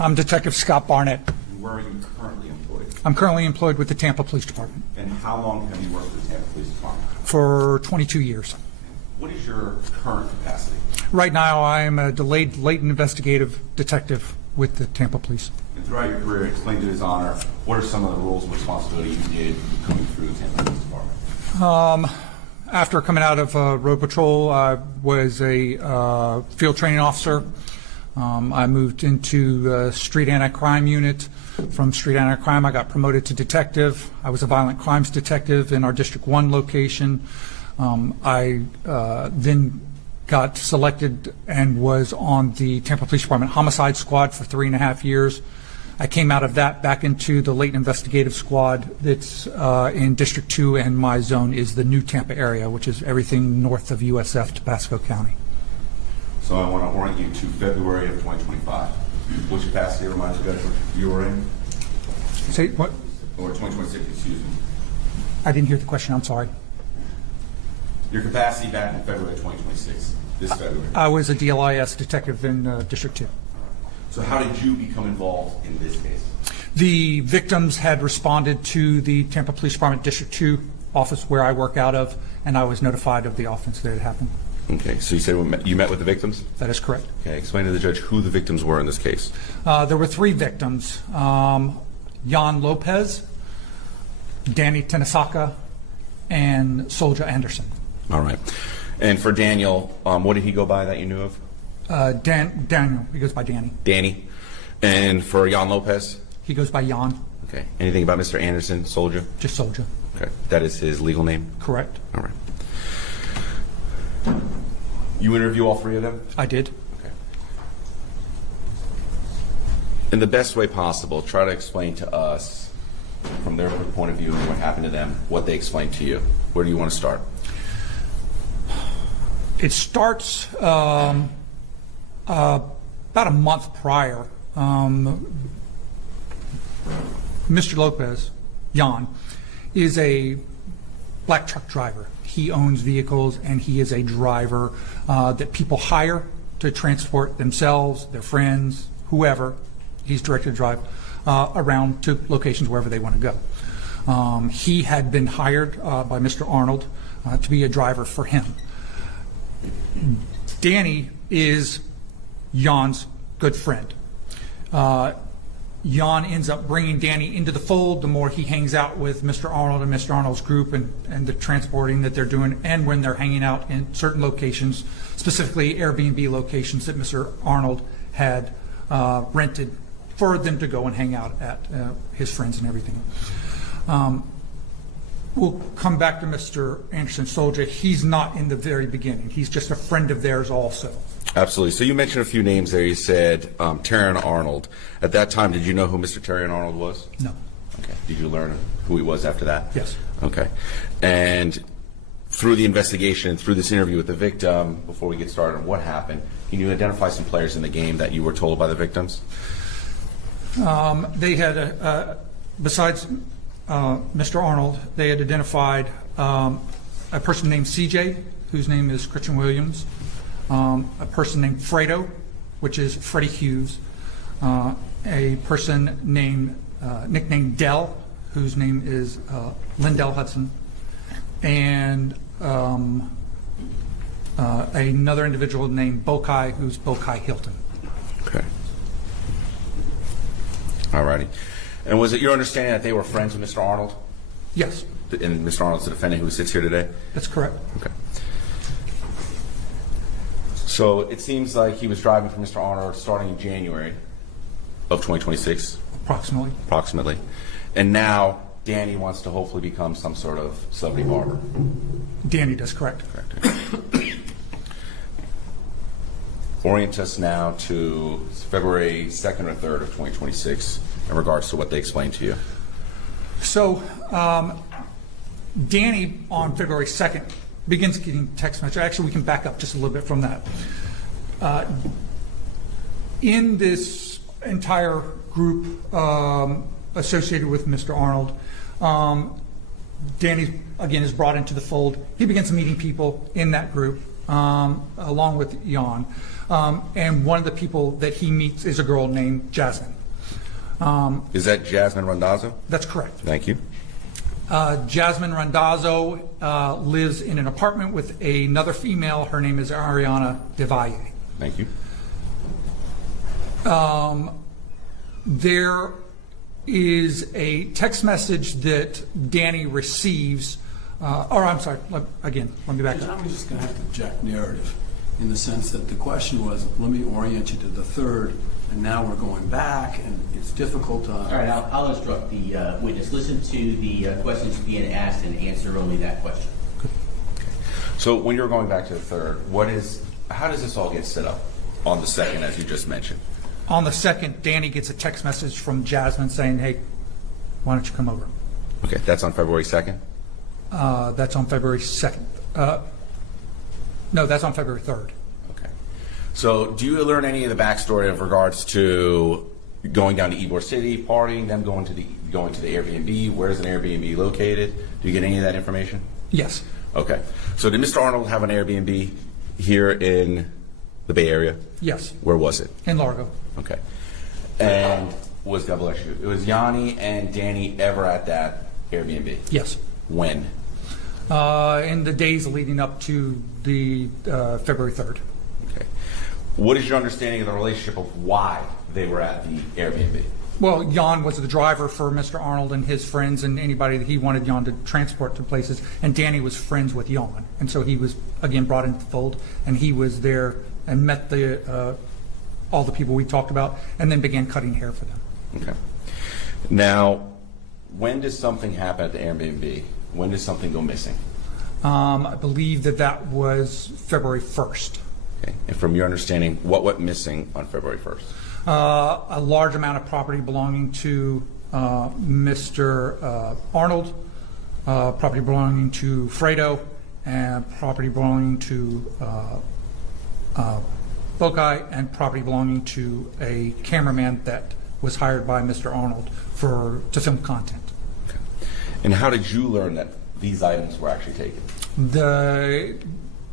I'm Detective Scott Barnett. Where are you currently employed? I'm currently employed with the Tampa Police Department. And how long have you worked for the Tampa Police Department? For 22 years. What is your current capacity? Right now, I am a delayed latent investigative detective with the Tampa Police. And throughout your career, explain to His Honor, what are some of the roles and responsibilities you did coming through the Tampa Police Department? After coming out of road patrol, I was a field training officer. I moved into street anti-crime unit. From street anti-crime, I got promoted to detective. I was a violent crimes detective in our District 1 location. I then got selected and was on the Tampa Police Department Homicide Squad for 3.5 years. I came out of that back into the latent investigative squad that's in District 2, and my zone is the new Tampa area, which is everything north of USF to Pasco County. So I want to orient you to February of 2025. Which capacity reminds you were in? Say what? Or 2026, excuse me. I didn't hear the question, I'm sorry. Your capacity back in February of 2026, this February. I was a DLIS detective in District 2. So how did you become involved in this case? The victims had responded to the Tampa Police Department District 2 office where I work out of, and I was notified of the offense that had happened. Okay, so you said you met with the victims? That is correct. Okay, explain to the judge who the victims were in this case. There were 3 victims, Jan Lopez, Danny Tenesaka, and Soldier Anderson. All right. And for Daniel, what did he go by that you knew of? Daniel, he goes by Danny. Danny. And for Jan Lopez? He goes by Jan. Okay. Anything about Mr. Anderson, Soldier? Just Soldier. Okay. That is his legal name? Correct. All right. You interview all 3 of them? I did. Okay. In the best way possible, try to explain to us, from their point of view and what happened to them, what they explained to you. Where do you want to start? It starts about a month prior. Mr. Lopez, Jan, is a black truck driver. He owns vehicles, and he is a driver that people hire to transport themselves, their friends, whoever. He's directed to drive around to locations wherever they want to go. He had been hired by Mr. Arnold to be a driver for him. Danny is Jan's good friend. Jan ends up bringing Danny into the fold the more he hangs out with Mr. Arnold and Mr. Arnold's group and the transporting that they're doing, and when they're hanging out in certain locations, specifically Airbnb locations that Mr. Arnold had rented for them to go and hang out at, his friends and everything. We'll come back to Mr. Anderson Soldier. He's not in the very beginning. He's just a friend of theirs also. Absolutely. So you mentioned a few names there. You said Terrion Arnold. At that time, did you know who Mr. Terrion Arnold was? No. Okay. Did you learn who he was after that? Yes. Okay. And through the investigation, through this interview with the victim, before we get started on what happened, can you identify some players in the game that you were told by the victims? They had, besides Mr. Arnold, they had identified a person named CJ, whose name is Christian Williams, a person named Fredo, which is Freddie Hughes, a person named nicknamed Dell, whose name is Lindell Hudson, and another individual named Bokai, who's Bokai Hilton. Okay. All righty. And was it your understanding that they were friends with Mr. Arnold? Yes. And Mr. Arnold's the defendant who sits here today? That's correct. Okay. So it seems like he was driving for Mr. Arnold starting in January of 2026. Approximately. And now Danny wants to hopefully become some sort of celebrity barber. Danny does, correct. Orient us now to February 2nd or 3rd of 2026 in regards to what they explained to you. So Danny on February 2nd begins getting text messages. Actually, we can back up just a little bit from that. In this entire group associated with Mr. Arnold, Danny, again, is brought into the fold. He begins meeting people in that group, along with Jan. And one of the people that he meets is a girl named Jasmine. Is that Jasmine Randazzo? That's correct. Thank you. Jasmine Randazzo lives in an apartment with another female. Her name is Ariana DeValle. Thank you. There is a text message that Danny receives, or I'm sorry, let me back up. I'm just going to have to object narrative in the sense that the question was, let me orient you to the third, and now we're going back, and it's difficult to... All right, I'll instruct the witness. Listen to the questions being asked and answer only that question. So when you're going back to the third, how does this all get set up on the second, as you just mentioned? On the second, Danny gets a text message from Jasmine saying, hey, why don't you come over? Okay, that's on February 2nd? That's on February 2nd. No, that's on February 3rd. Okay. So do you learn any of the backstory of regards to going down to Ybor City, partying, them going to the Airbnb? Where's an Airbnb located? Do you get any of that information? Yes. Okay. So did Mr. Arnold have an Airbnb here in the Bay Area? Yes. Where was it? In Largo. Okay. And God bless you. It was Yanni and Danny ever at that Airbnb? Yes. When? In the days leading up to the February 3rd. Okay. What is your understanding of the relationship of why they were at the Airbnb? Well, Jan was the driver for Mr. Arnold and his friends and anybody that he wanted Jan to transport to places, and Danny was friends with Jan. And so he was, again, brought into the fold, and he was there and met all the people we talked about, and then began cutting hair for them. Okay. Now, when does something happen at the Airbnb? When does something go missing? I believe that was February 1st. Okay. And from your understanding, what went missing on February 1st? A large amount of property belonging to Mr. Arnold, property belonging to Fredo, and property belonging to Bokai, and property belonging to a cameraman that was hired by Mr. Arnold to film content. Okay. And how did you learn that these items were actually taken?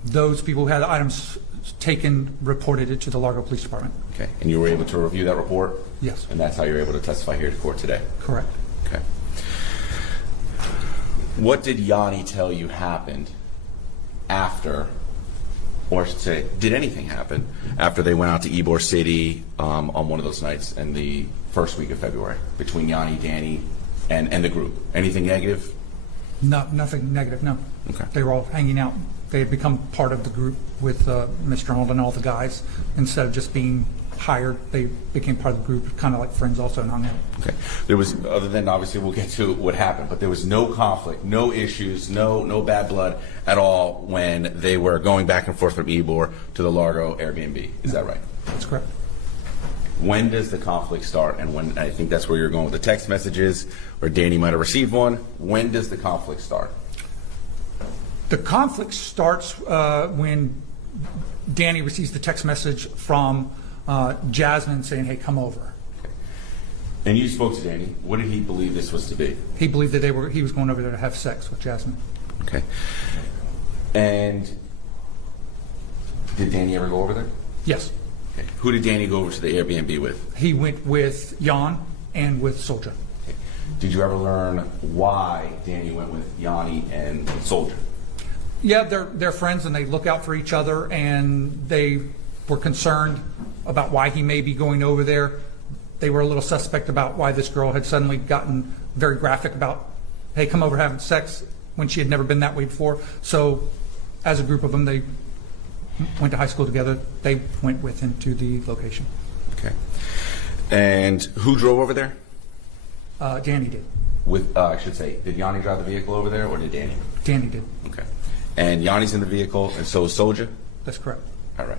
Those people who had the items taken reported it to the Largo Police Department. Okay. And you were able to review that report? Yes. And that's how you're able to testify here to court today? Correct. Okay. What did Yanni tell you happened after, or I should say, did anything happen after they went out to Ybor City on one of those nights in the first week of February between Yanni, Danny, and the group? Anything negative? No, nothing negative, no. Okay. They were all hanging out. They had become part of the group with Mr. Arnold and all the guys. Instead of just being hired, they became part of the group, kind of like friends also, and hung out. Okay. There was, other than obviously we'll get to what happened, but there was no conflict, no issues, no bad blood at all when they were going back and forth from Ybor to the Largo Airbnb. Is that right? That's correct. When does the conflict start? And when, I think that's where you're going with the text messages, or Danny might have received one. When does the conflict start? The conflict starts when Danny receives the text message from Jasmine saying, hey, come over. Okay. And you spoke to Danny. What did he believe this was to be? He believed that he was going over there to have sex with Jasmine. Okay. And did Danny ever go over there? Yes. Okay. Who did Danny go over to the Airbnb with? He went with Jan and with Soldier. Okay. Did you ever learn why Danny went with Yanni and Soldier? Yeah, they're friends and they look out for each other, and they were concerned about why he may be going over there. They were a little suspect about why this girl had suddenly gotten very graphic about, hey, come over having sex, when she had never been that way before. So as a group of them, they went to high school together. They went with him to the location. Okay. And who drove over there? Danny did. I should say, did Yanni drive the vehicle over there, or did Danny? Danny did. Okay. And Yanni's in the vehicle, and so is Soldier? That's correct. All right.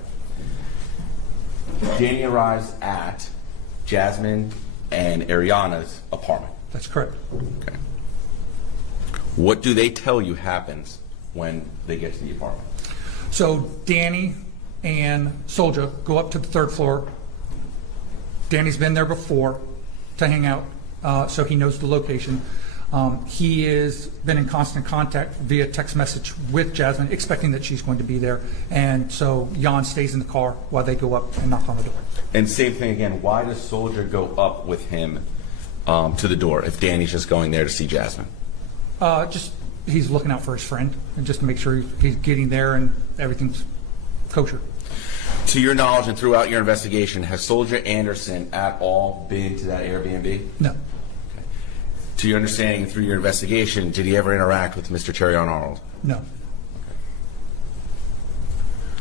Danny arrives at Jasmine and Ariana's apartment. That's correct. Okay. What do they tell you happens when they get to the apartment? So Danny and Soldier go up to the third floor. Danny's been there before to hang out, so he knows the location. He has been in constant contact via text message with Jasmine, expecting that she's going to be there. And so Jan stays in the car while they go up and knock on the door. And same thing again, why does Soldier go up with him to the door if Danny's just going there to see Jasmine? Just he's looking out for his friend and just to make sure he's getting there and everything's kosher. To your knowledge and throughout your investigation, has Soldier Anderson at all been to that Airbnb? No. To your understanding through your investigation, did he ever interact with Mr. Terrion Arnold? No.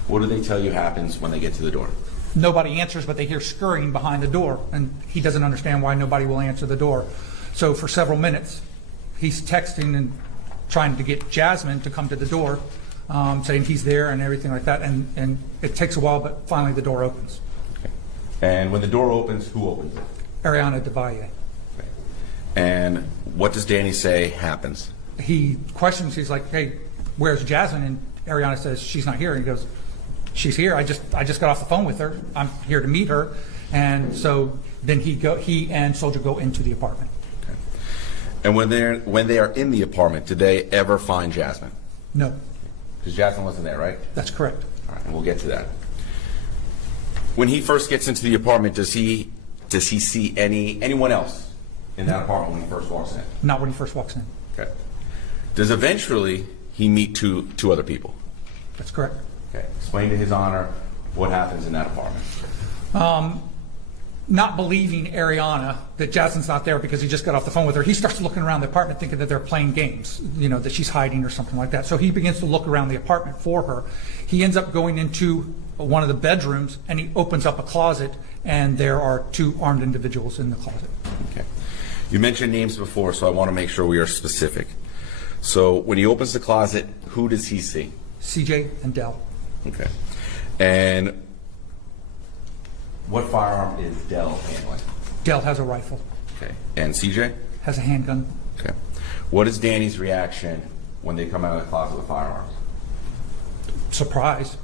What do they tell you happens when they get to the door? Nobody answers, but they hear scurrying behind the door, and he doesn't understand why nobody will answer the door. So for several minutes, he's texting and trying to get Jasmine to come to the door, saying he's there and everything like that, and it takes a while, but finally the door opens. Okay. And when the door opens, who opens it? Ariana DeValle. Okay. And what does Danny say happens? He questions, he's like, hey, where's Jasmine? And Ariana says, she's not here. And he goes, she's here. I just got off the phone with her. I'm here to meet her. And so then he and Soldier go into the apartment. Okay. And when they are in the apartment, did they ever find Jasmine? No. Because Jasmine wasn't there, right? That's correct. All right, and we'll get to that. When he first gets into the apartment, does he see anyone else in that apartment when he first walks in? Not when he first walks in. Okay. Does eventually he meet two other people? That's correct. Okay. Explain to His Honor what happens in that apartment. Not believing Ariana that Jasmine's not there because he just got off the phone with her, he starts looking around the apartment thinking that they're playing games, that she's hiding or something like that. So he begins to look around the apartment for her. He ends up going into one of the bedrooms and he opens up a closet and there are two armed individuals in the closet. Okay. You mentioned names before, so I want to make sure we are specific. So when he opens the closet, who does he see? CJ and Dell. Okay. And what firearm is Dell handling? Dell has a rifle, Okay. And CJ? has a handgun. Okay. What is Danny's reaction when they come out of the closet with firearms? Surprised,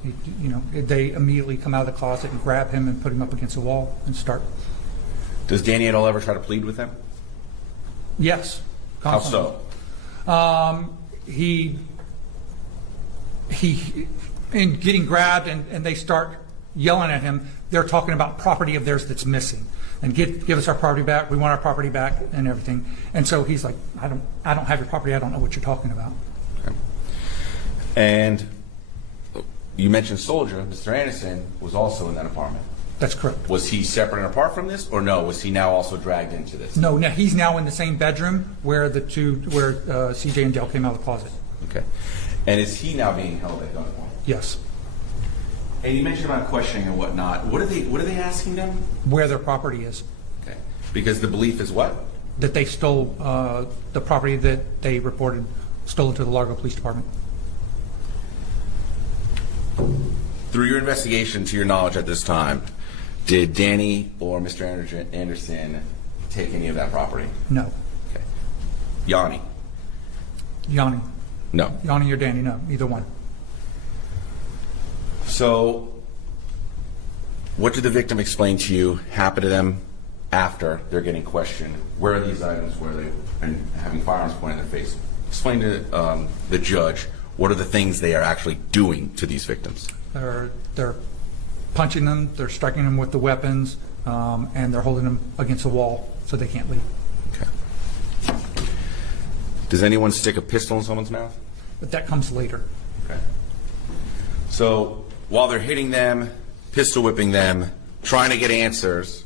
they immediately come out of the closet and grab him and put him up against the wall and start. Does Danny at all ever try to plead with them? Yes. How Constantly. so? He in getting grabbed and they start yelling at him. They're talking about property of theirs that's missing and give us our property back. We want our property back and everything. And so he's like, I don't have your property. I don't know what you're talking about. Okay. And you mentioned Soldier. Mr. Anderson was also in that apartment. That's correct. Was he separate and apart from this, or no? Was he now also dragged into this? No, he's now in the same bedroom where CJ and Dell came out of the closet. Okay. And is he now being held at gunpoint? Yes. And you mentioned about questioning and whatnot. What are they asking them? Where their property is. Okay. Because the belief is what? That they stole the property that they reported stolen to the Largo Police Department. Through your investigation, to your knowledge at this time, did Danny or Mr. Anderson take any of that property? No. Okay. Yanni? Yanni. No. Yanni or Danny, no. Either one. So, what did the victim explain to you happened to them after they're getting questioned? Where are these items? Where are they and having firearms pointed in their face? Explain to the judge what are the things they are actually doing to these victims. They're punching them, they're striking them with the weapons, and they're holding them against the wall so they can't leave. Okay. Does anyone stick a pistol in someone's mouth? But that comes later. Okay. So while they're hitting them, pistol whipping them, trying to get answers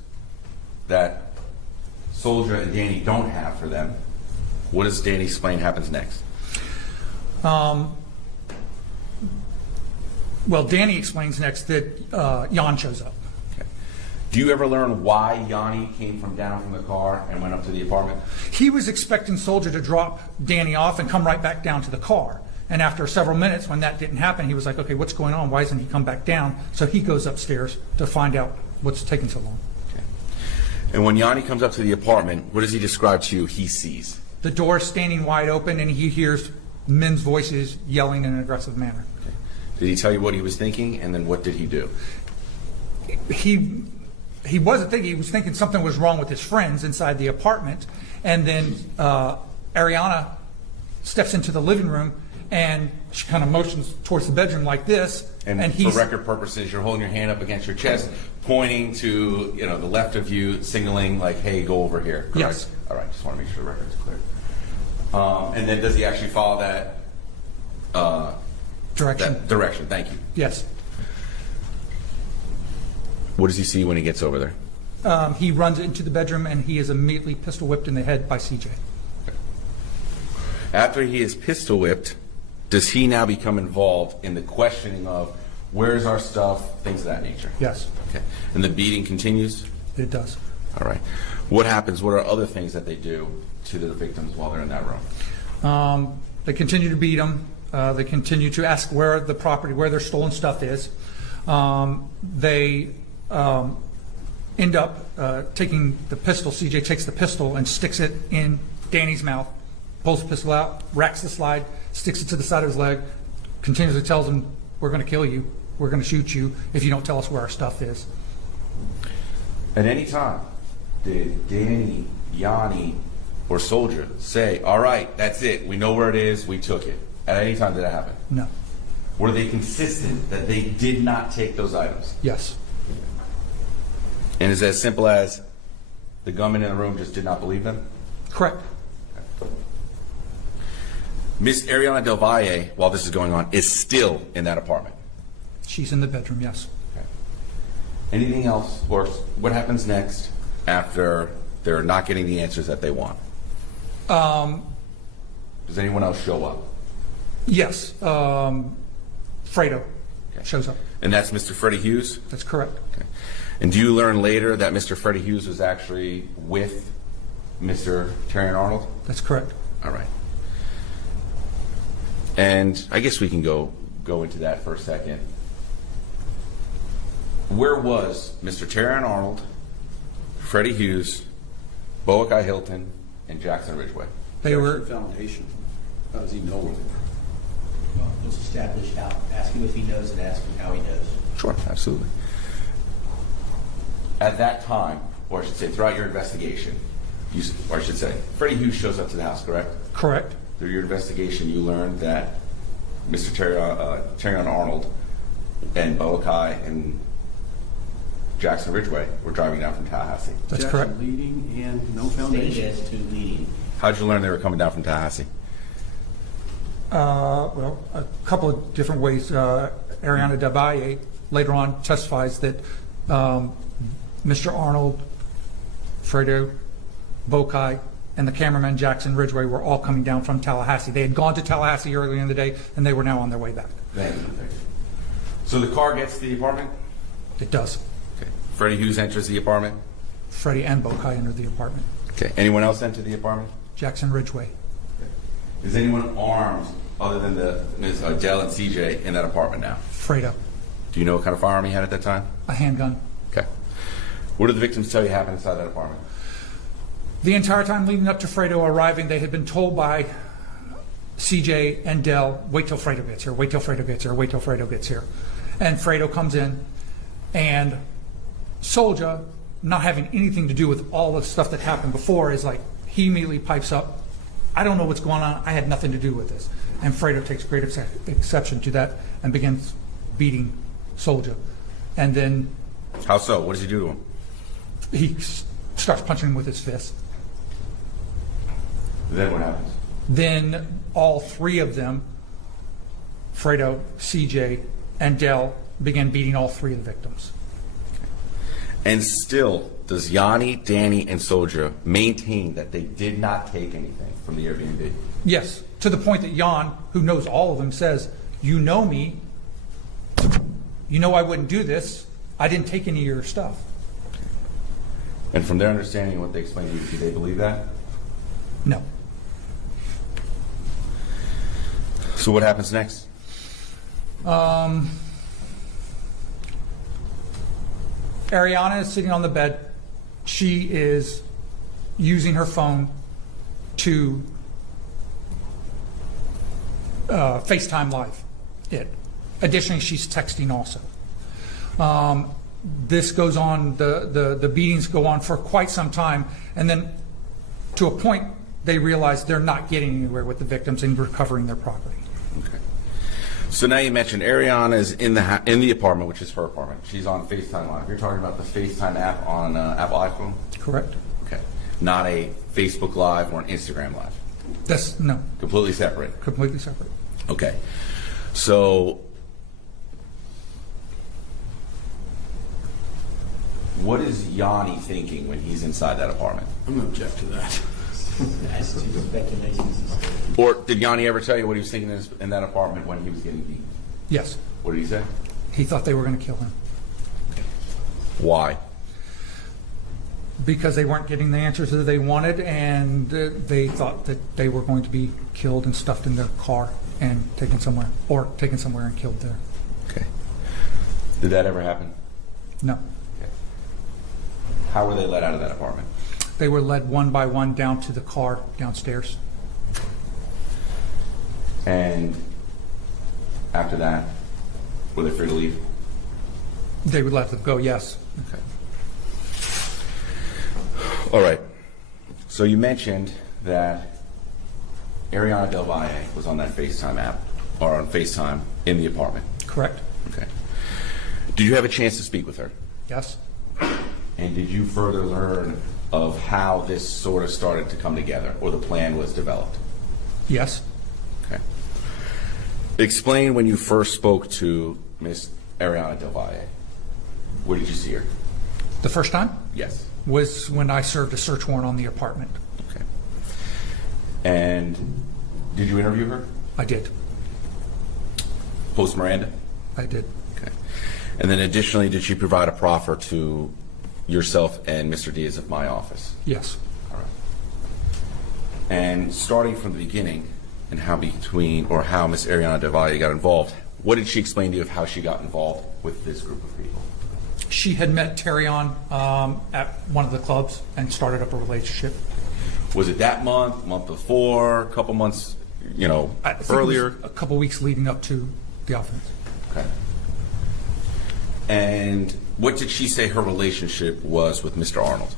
that Soldier and Danny don't have for them, what does Danny explain happens next? Well, Danny explains next that Jan shows up. Okay. Do you ever learn why Yanni came down from the car and went up to the apartment? He was expecting Soldier to drop Danny off and come right back down to the car. And after several minutes, when that didn't happen, he was like, okay, what's going on? Why doesn't he come back down? So he goes upstairs to find out what's taking so long. Okay. And when Yanni comes up to the apartment, what does he describe to you he sees? The door is standing wide open, and he hears men's voices yelling in an aggressive manner. Okay. Did he tell you what he was thinking, and then what did he do? He wasn't thinking. He was thinking something was wrong with his friends inside the apartment. And then Ariana steps into the living room and she kind of motions towards the bedroom like this. And for record purposes, you're holding your hand up against your chest, pointing to the left of you, signaling like, "Hey, go over here." Correct? Yes. All right. Just want to make sure the record's clear. And then does he actually follow that Direction. That direction. Thank you. Yes. What does he see when he gets over there? He runs into the bedroom and he is immediately pistol whipped in the head by CJ. After he is pistol whipped, does he now become involved in the questioning of where's our stuff, things of that nature? Yes, Okay. And the beating continues? it does. All right. What happens? What are other things that they do to the victims while they're in that room? They continue to beat them. They continue to ask where the property, where their stolen stuff is. They end up taking the pistol. CJ takes the pistol and sticks it in Danny's mouth, pulls the pistol out, racks the slide, sticks it to the side of his leg, continuously tells him, "We're going to kill you. We're going to shoot you if you don't tell us where our stuff is." At any time, did Danny, Yanni, or Soldier say, "All right, that's it. We know where it is. We took it"? At any time did that happen? No. Were they consistent that they did not take those items? Yes. And is it as simple as the gunman in the room just did not believe them? Correct. Miss Ariana Del Valle, while this is going on, is still in that apartment. She's in the bedroom, yes. Okay. Anything else, or what happens next after they're not getting the answers that they want? Does anyone else show up? Yes. Fredo shows up. And that's Mr. Freddie Hughes? That's correct. Okay. And do you learn later that Mr. Freddie Hughes was actually with Mr. Terrion Arnold? That's correct. All right. And I guess we can go into that for a second. Where was Mr. Terrion Arnold, Freddie Hughes, Boakai Hilton, and Jackson Ridgeway? They were. Foundation. How does he know where they were? Well, let's establish how, ask him if he knows and ask him how he knows. Sure, absolutely. At that time, or I should say throughout your investigation, or I should say, Freddie Hughes shows up to the house, correct? Correct. Through your investigation, you learned that Mr. Terrion Arnold and Boakai and Jackson Ridgeway were driving down from Tallahassee. That's Jackson correct. leading and no Stated foundation. as to leading. How did you learn they were coming down from Tallahassee? Well, a couple of different ways. Ariana Del Valle later on testifies that Mr. Arnold, Fredo, Boakai, and the cameraman Jackson Ridgeway were all coming down from Tallahassee. They had gone to Tallahassee earlier in the day, and they were now on their way back. Thank you. So the car gets to the apartment? It does. Okay. Freddie Hughes enters the apartment? Freddie and Boakai enter the apartment. Okay. Anyone else enter the apartment? Jackson Ridgeway. Is anyone armed other than the Ms. Dell and CJ in that apartment now? Fredo. Do you know what kind of firearm he had at that time? A handgun. Okay. What did the victims tell you happened inside that apartment? The entire time leading up to Fredo arriving, they had been told by CJ and Dell, wait till Fredo gets here, wait till Fredo gets here, wait till Fredo gets here. And Fredo comes in, and Soldier, not having anything to do with all the stuff that happened before, is like, he immediately pipes up, "I don't know what's going on, I had nothing to do with this." And Fredo takes great exception to that and begins beating Soldier. And then How so? What does he do to him? he starts punching him with his fist. Then what happens? Then all three of them, Fredo, CJ, and Dell, began beating all three of the victims. And still, does Yanni, Danny, and Soldier maintain that they did not take anything from the Airbnb? Yes, to the point that Jan, who knows all of them, says, "You know me. You know I wouldn't do this. I didn't take any of your stuff." And from their understanding and what they explained to you, do they believe that? No. So what happens next? Ariana is sitting on the bed. She is using her phone to FaceTime Live it. Additionally, she's texting also. This goes on, the beatings go on for quite some time, and then to a point, they realized they're not getting anywhere with the victims and recovering their property. Okay. So now you mentioned Ariana is in the apartment, which is her apartment. She's on FaceTime Live. You're talking about the FaceTime app on Apple iPhone? Correct? Okay. Not a Facebook Live or an Instagram Live? No, Completely separate? completely separate. Okay. So what is Yanni thinking when he's inside that apartment? I'm going to object to that. As to speculations. Or did Yanni ever tell you what he was thinking in that apartment when he was getting beat? Yes, What did he say? he thought they were going to kill him Why? because they weren't getting the answers that they wanted, and they thought that they were going to be killed and stuffed in their car and taken somewhere and killed there. Okay. Did that ever happen? No. Okay. How were they let out of that apartment? They were led one by one down to the car downstairs. And after that, were they free to leave? They would let them go, yes. Okay. All right. So you mentioned that Ariana Del Valle was on that FaceTime app, or on FaceTime in the apartment. Correct? Okay. Did you have a chance to speak with her? Yes. And did you further learn of how this sort of started to come together, or the plan was developed? Yes. Okay. Explain when you first spoke to Miss Ariana Del Valle. Where did you see her? The first time Yes. was when I served a search warrant on the apartment. Okay. And did you interview her? I did. Post Miranda? I did. Okay. And then additionally, did she provide a proffer to yourself and Mr. Diaz of my office? Yes. All right. And starting from the beginning, and how Miss Ariana Del Valle got involved, what did she explain to you of how she got involved with this group of people? She had met Terrion at one of the clubs and started up a relationship. Was it that month before, a couple months, I think it was earlier? a couple weeks leading up to the offense. Okay. And what did she say her relationship was with Mr. Arnold?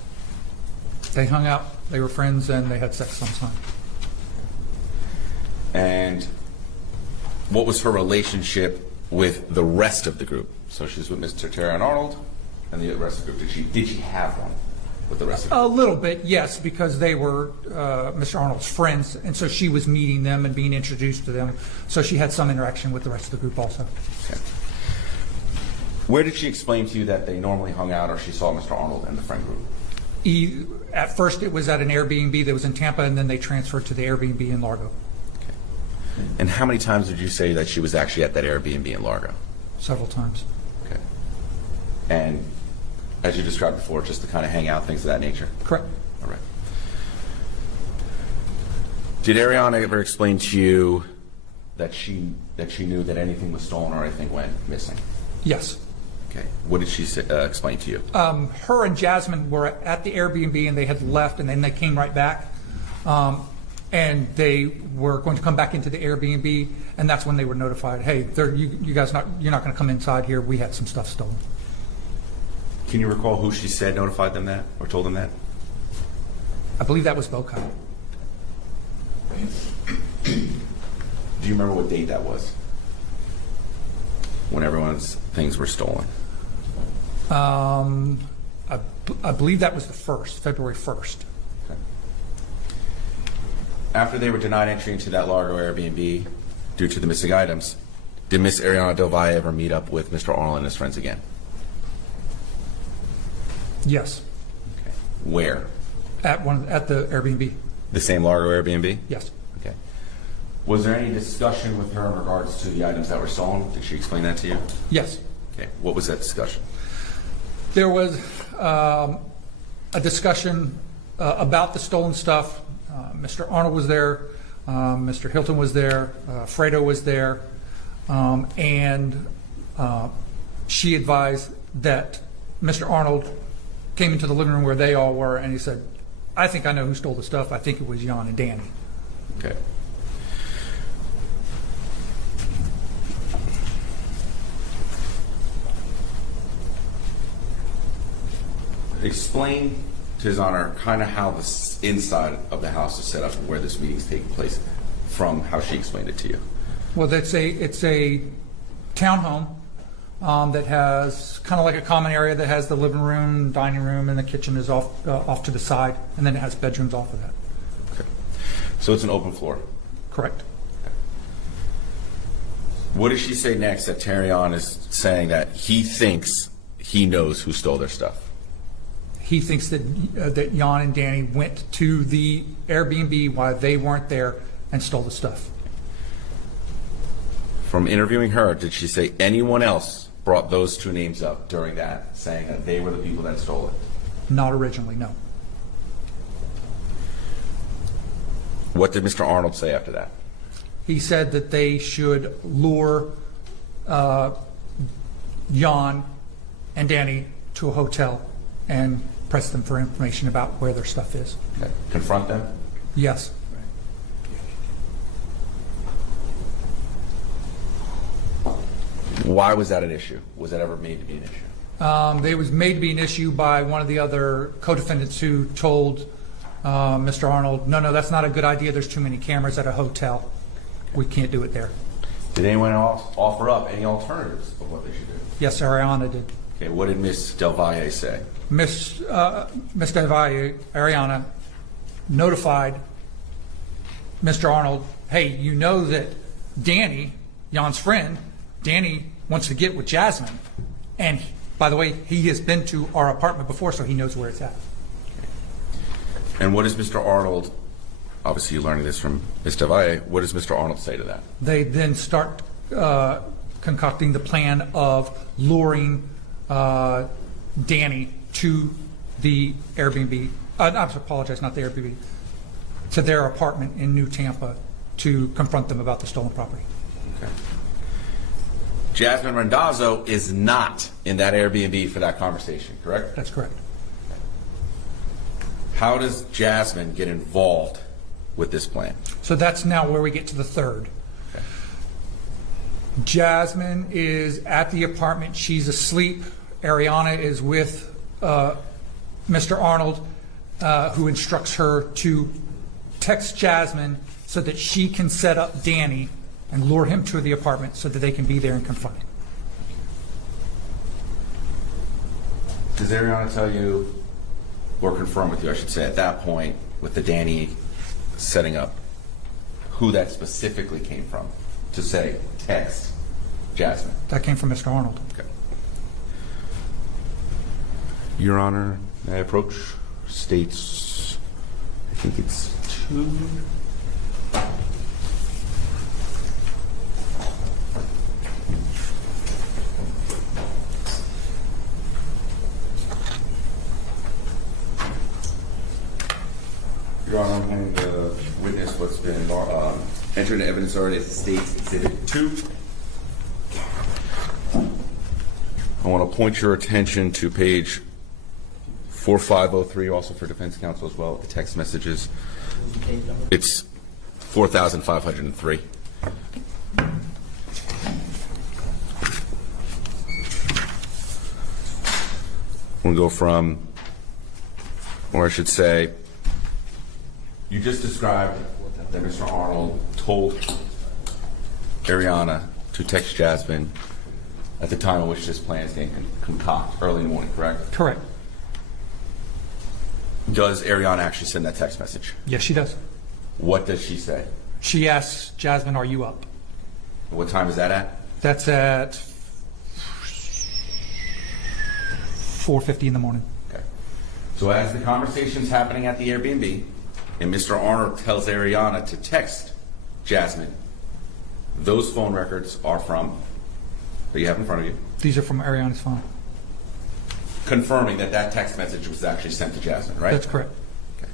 They hung out, they were friends, and they had sex sometimes. And what was her relationship with the rest of the group? So she's with Mr. Terrion Arnold and the rest of the group. Did she have one with the rest of the group? A little bit, yes, because they were Mr. Arnold's friends, and so she was meeting them and being introduced to them. So she had some interaction with the rest of the group also. Okay. Where did she explain to you that they normally hung out, or she saw Mr. Arnold and the friend group? At first, it was at an Airbnb that was in Tampa, and then they transferred to the Airbnb in Largo. Okay. And how many times did you say that she was actually at that Airbnb in Largo? Several times. Okay. And as you described before, just to kind of hang out, things of that nature? Correct. All right. Did Ariana ever explain to you that she knew that anything was stolen or anything went missing? Yes. Okay. What did she explain to you? Her and Jasmine were at the Airbnb, and they had left, and then they came right back. And they were going to come back into the Airbnb, and that's when they were notified, hey, you guys you're not going to come inside here. We had some stuff stolen. Can you recall who she said notified them that, or told them that? I believe that was Bokai. Do you remember what date that was? When everyone's things were stolen? I believe that was the 1st, February 1st. Okay. After they were denied entry into that Largo Airbnb due to the missing items, did Miss Ariana Del Valle ever meet up with Mr. Arnold and his friends again? Yes. Okay. Where? At the Airbnb. The same Largo Airbnb? Yes. Okay. Was there any discussion with her in regards to the items that were stolen? Did she explain that to you? Yes. Okay. What was that discussion? There was a discussion about the stolen stuff. Mr. Arnold was there. Mr. Hilton was there. Fredo was there. And she advised that Mr. Arnold came into the living room where they all were, and he said, I think I know who stole the stuff. I think it was Jan and Danny. Okay. Explain to His Honor, kind of how the inside of the house is set up and where this meeting's taking place from how she explained it to you? Well, it's a townhome that has kind of like a common area that has the living room, dining room, and the kitchen is off to the side, and then it has bedrooms off of that. Okay. So it's an open floor. Correct. What does she say next that Terrion is saying that he thinks he knows who stole their stuff? He thinks that Jan and Danny went to the Airbnb while they weren't there and stole the stuff. From interviewing her, did she say anyone else brought those two names up during that, saying that they were the people that stole it? Not originally, no. What did Mr. Arnold say after that? He said that they should lure Jan and Danny to a hotel and press them for information about where their stuff is. Okay. Confront them? Yes. Why was that an issue? Was that ever made to be an issue? It was made to be an issue by one of the other co-defendants who told Mr. Arnold, no, that's not a good idea. There's too many cameras at a hotel. We can't do it there. Did anyone else offer up any alternatives of what they should do? Yes, Ariana did. Okay, what did Miss Del Valle say? Miss Del Valle, Ariana, notified Mr. Arnold, hey, you know that Danny, Jan's friend, Danny wants to get with Jasmine. And by the way, he has been to our apartment before, so he knows where it's at. And what does Mr. Arnold, obviously you're learning this from Miss Del Valle, what does Mr. Arnold say to that? They then start concocting the plan of luring Danny to the Airbnb. I apologize, not the Airbnb, to their apartment in New Tampa to confront them about the stolen property. Okay. Jasmine Randazzo is not in that Airbnb for that conversation, correct? That's correct. How does Jasmine get involved with this plan? So that's now where we get to the third. Okay. Jasmine is at the apartment. She's asleep. Ariana is with Mr. Arnold, who instructs her to text Jasmine so that she can set up Danny and lure him to the apartment so that they can be there and confront him. Does Ariana tell you, or confirm with you, I should say, at that point, with the Danny setting up, who that specifically came from to say, text Jasmine? That came from Mr. Arnold. Okay. Your Honor, may I approach? States, I think it's 2. Your Honor, I'm handing the witness what's been entered into evidence already as State's Exhibit 2. I want to point your attention to page 4503, also for defense counsel as well, the text messages. It's 4,503. We'll go from, or I should say, you just described that Mr. Arnold told Ariana to text Jasmine at the time in which this plan is getting concocted, early in the morning, correct? Correct. Does Ariana actually send that text message? Yes, she does. What does she say? She asks Jasmine, are you up? What time is that at? That's at 4:50 in the morning. Okay. So as the conversation's happening at the Airbnb, and Mr. Arnold tells Ariana to text Jasmine, those phone records are from, that you have in front of you, These are from Ariana's phone. confirming that that text message was actually sent to Jasmine, right? That's correct. Okay.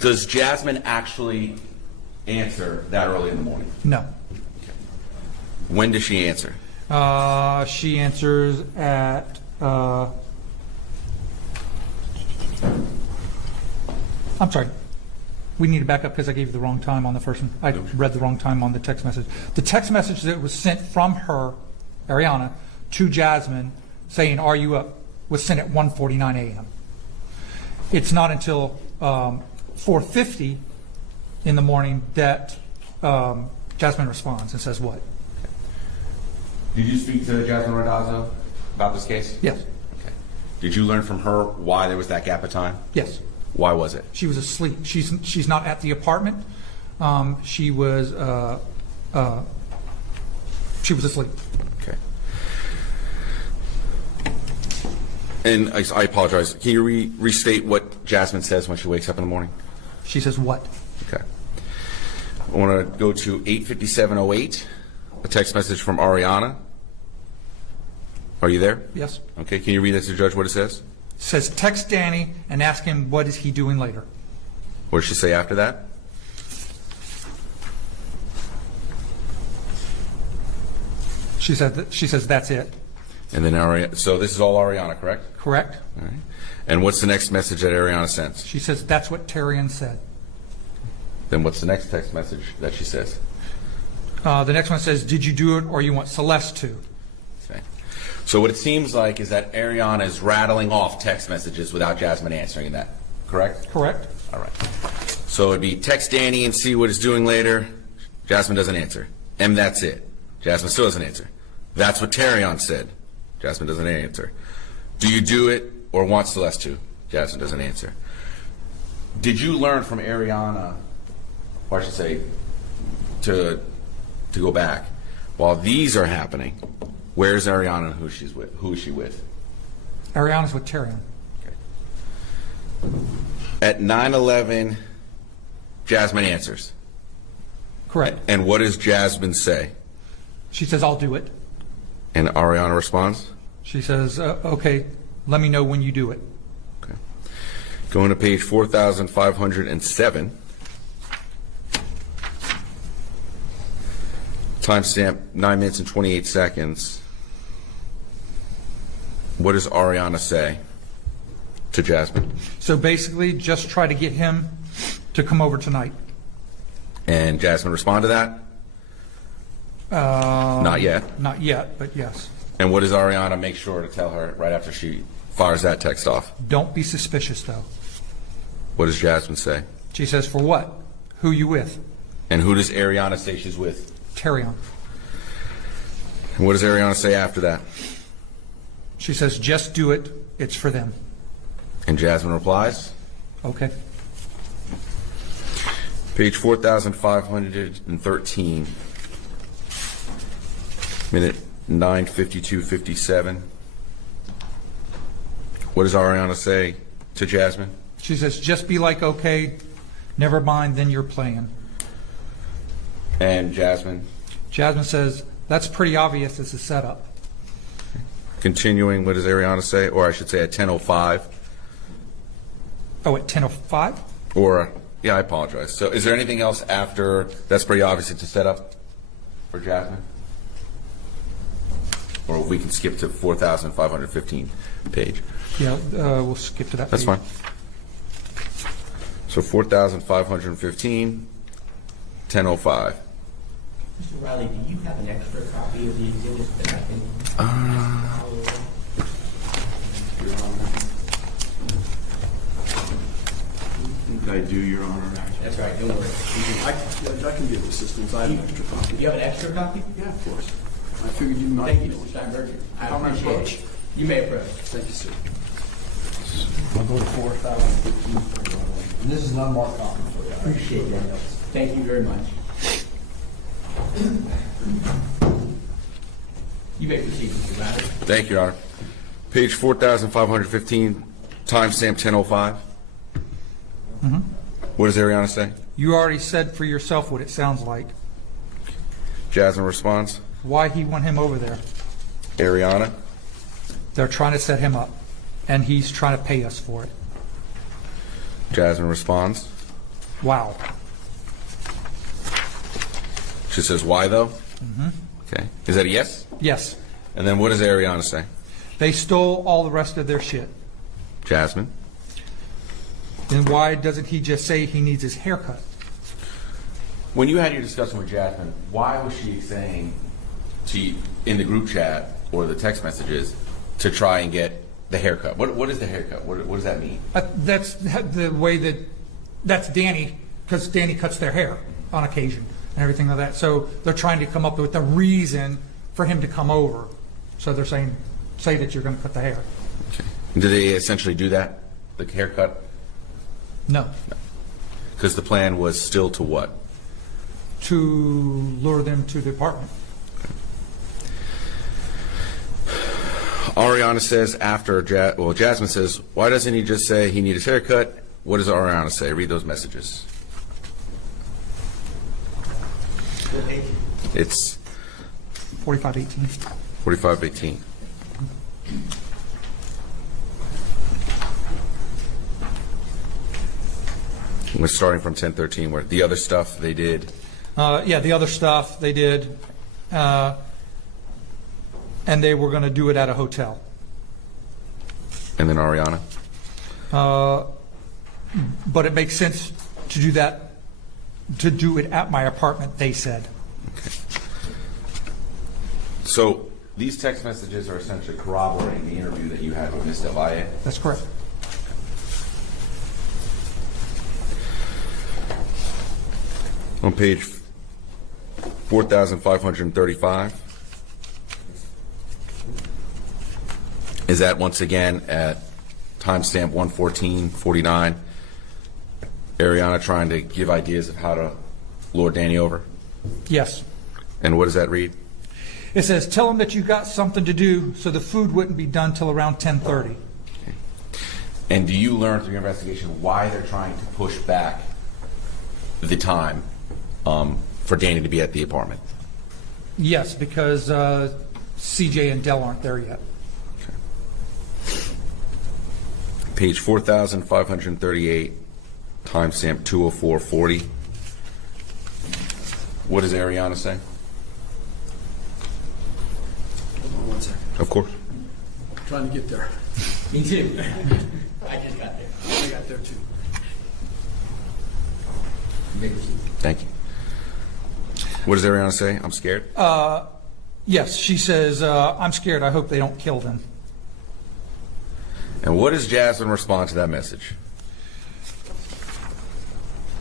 Does Jasmine actually answer that early in the morning? No. When does she answer? She answers at I'm sorry. We need to back up because I gave you the wrong time on the first one. I read the wrong time on the text message. The text message that was sent from her, Ariana, to Jasmine saying, are you up, was sent at 1:49 a.m. It's not until 4:50 in the morning that Jasmine responds and says what? Did you speak to Jasmine Randazzo about this case? Yes. Okay. Did you learn from her why there was that gap of time? Yes. Why was it? She was asleep. She's not at the apartment. She was asleep. Okay. And I apologize. Can you restate what Jasmine says when she wakes up in the morning? She says what? Okay. I want to go to 8:57:08, a text message from Ariana. Are you there? Yes. Okay. Can you read that to the judge what it says? Says text Danny and ask him what is he doing later. What does she say after that? She says that's it. And then Ariana. So this is all Ariana, correct? Correct? All right. And what's the next message that Ariana sends? She says that's what Terrion said. Then what's the next text message that she says? The next one says, did you do it or you want Celeste to? Okay. So what it seems like is that Ariana is rattling off text messages without Jasmine answering that, correct? Correct? All right. So it'd be text Danny and see what he's doing later. Jasmine doesn't answer. And that's it. Jasmine still doesn't answer. That's what Terrion said. Jasmine doesn't answer. Do you do it or want Celeste to? Jasmine doesn't answer. Did you learn from Ariana, or I should say, to go back, while these are happening, where's Ariana and who she's with? Who is she with? Ariana's with Terrion. Okay. At 9:11, Jasmine answers. Correct. And what does Jasmine say? She says, I'll do it. And Ariana responds? She says, okay, let me know when you do it. Okay. Going to page 4,507. Timestamp 9 minutes and 28 seconds. What does Ariana say to Jasmine? So basically, just try to get him to come over tonight. And Jasmine respond to that? Not yet. Not yet, but yes. And what does Ariana make sure to tell her right after she fires that text off? Don't be suspicious, though. What does Jasmine say? She says, for what? Who you with? And who does Ariana say she's with? Terrion. And what does Ariana say after that? She says, just do it. It's for them. And Jasmine replies? Okay. Page 4,513. Minute 9:52:57. What does Ariana say to Jasmine? She says, just be like, okay, never mind, then you're playing. And Jasmine? Jasmine says, that's pretty obvious. It's a setup. Continuing, what does Ariana say? Or I should say at 10:05. Oh, at 10:05? Or, yeah, I apologize. So is there anything else after that's pretty obvious it's a setup for Jasmine? Or we can skip to 4,515 page. Yeah, we'll skip to that. That's page. fine. So 4,515, 10:05. Mr. Riley, do you have an extra copy of the exhibits that I can? I do, Your Honor. That's right, don't worry. I can be of assistance. I have an extra copy. Do you have an extra copy? Yeah, of course. I figured you might. Thank you, Mr. Steinberg. I How may I appreciate approach? it. You may approach. Thank you, sir. I'll go to 4,015. And this is an unmarked copy for you. Appreciate that. Thank you very much. You may proceed, Mr. Riley. Thank you, Your Honor. Page 4,515, timestamp 10:05. What does Ariana say? You already said for yourself what it sounds like. Jasmine responds. Why he want him over there? Ariana. They're trying to set him up, and he's trying to pay us for it. Jasmine responds. Wow. She says, why though? Okay. Is that a yes? Yes. And then what does Ariana say? They stole all the rest of their shit. Jasmine. Then why doesn't he just say he needs his haircut? When you had your discussion with Jasmine, why was she saying to you in the group chat or the text messages to try and get the haircut. What is the haircut? What does that mean? That's the way that's Danny, because Danny cuts their hair on occasion and everything like that. So they're trying to come up with a reason for him to come over. So they're saying, say that you're going to cut the hair. Okay. Do they essentially do that, the haircut? No. Because the plan was still to what? To lure them to the apartment. Ariana says after, Jasmine says, why doesn't he just say he needs a haircut? What does Ariana say? Read those messages. It's 4518. 4518. We're starting from 1013, where the other stuff they did. Yeah, the other stuff they did. And they were going to do it at a hotel. And then Ariana? But it makes sense to do that, to do it at my apartment, they said. Okay. So these text messages are essentially corroborating the interview that you had with Ms. Del Valle? That's correct. On page 4,535, is that once again at timestamp 1:14:49, Ariana trying to give ideas of how to lure Danny over? Yes. And what does that read? It says, tell them that you got something to do so the food wouldn't be done till around 10:30. And do you learn through your investigation why they're trying to push back the time for Danny to be at the apartment? Yes, because CJ and Dell aren't there yet. Page 4,538, timestamp 2:04:40. What does Ariana say? Hold on one second. Of course. I'm trying to get there. Me too. I just got there. I got there too. Thank you. What does Ariana say? I'm scared. Yes, she says, I'm scared. I hope they don't kill them. And what does Jasmine respond to that message?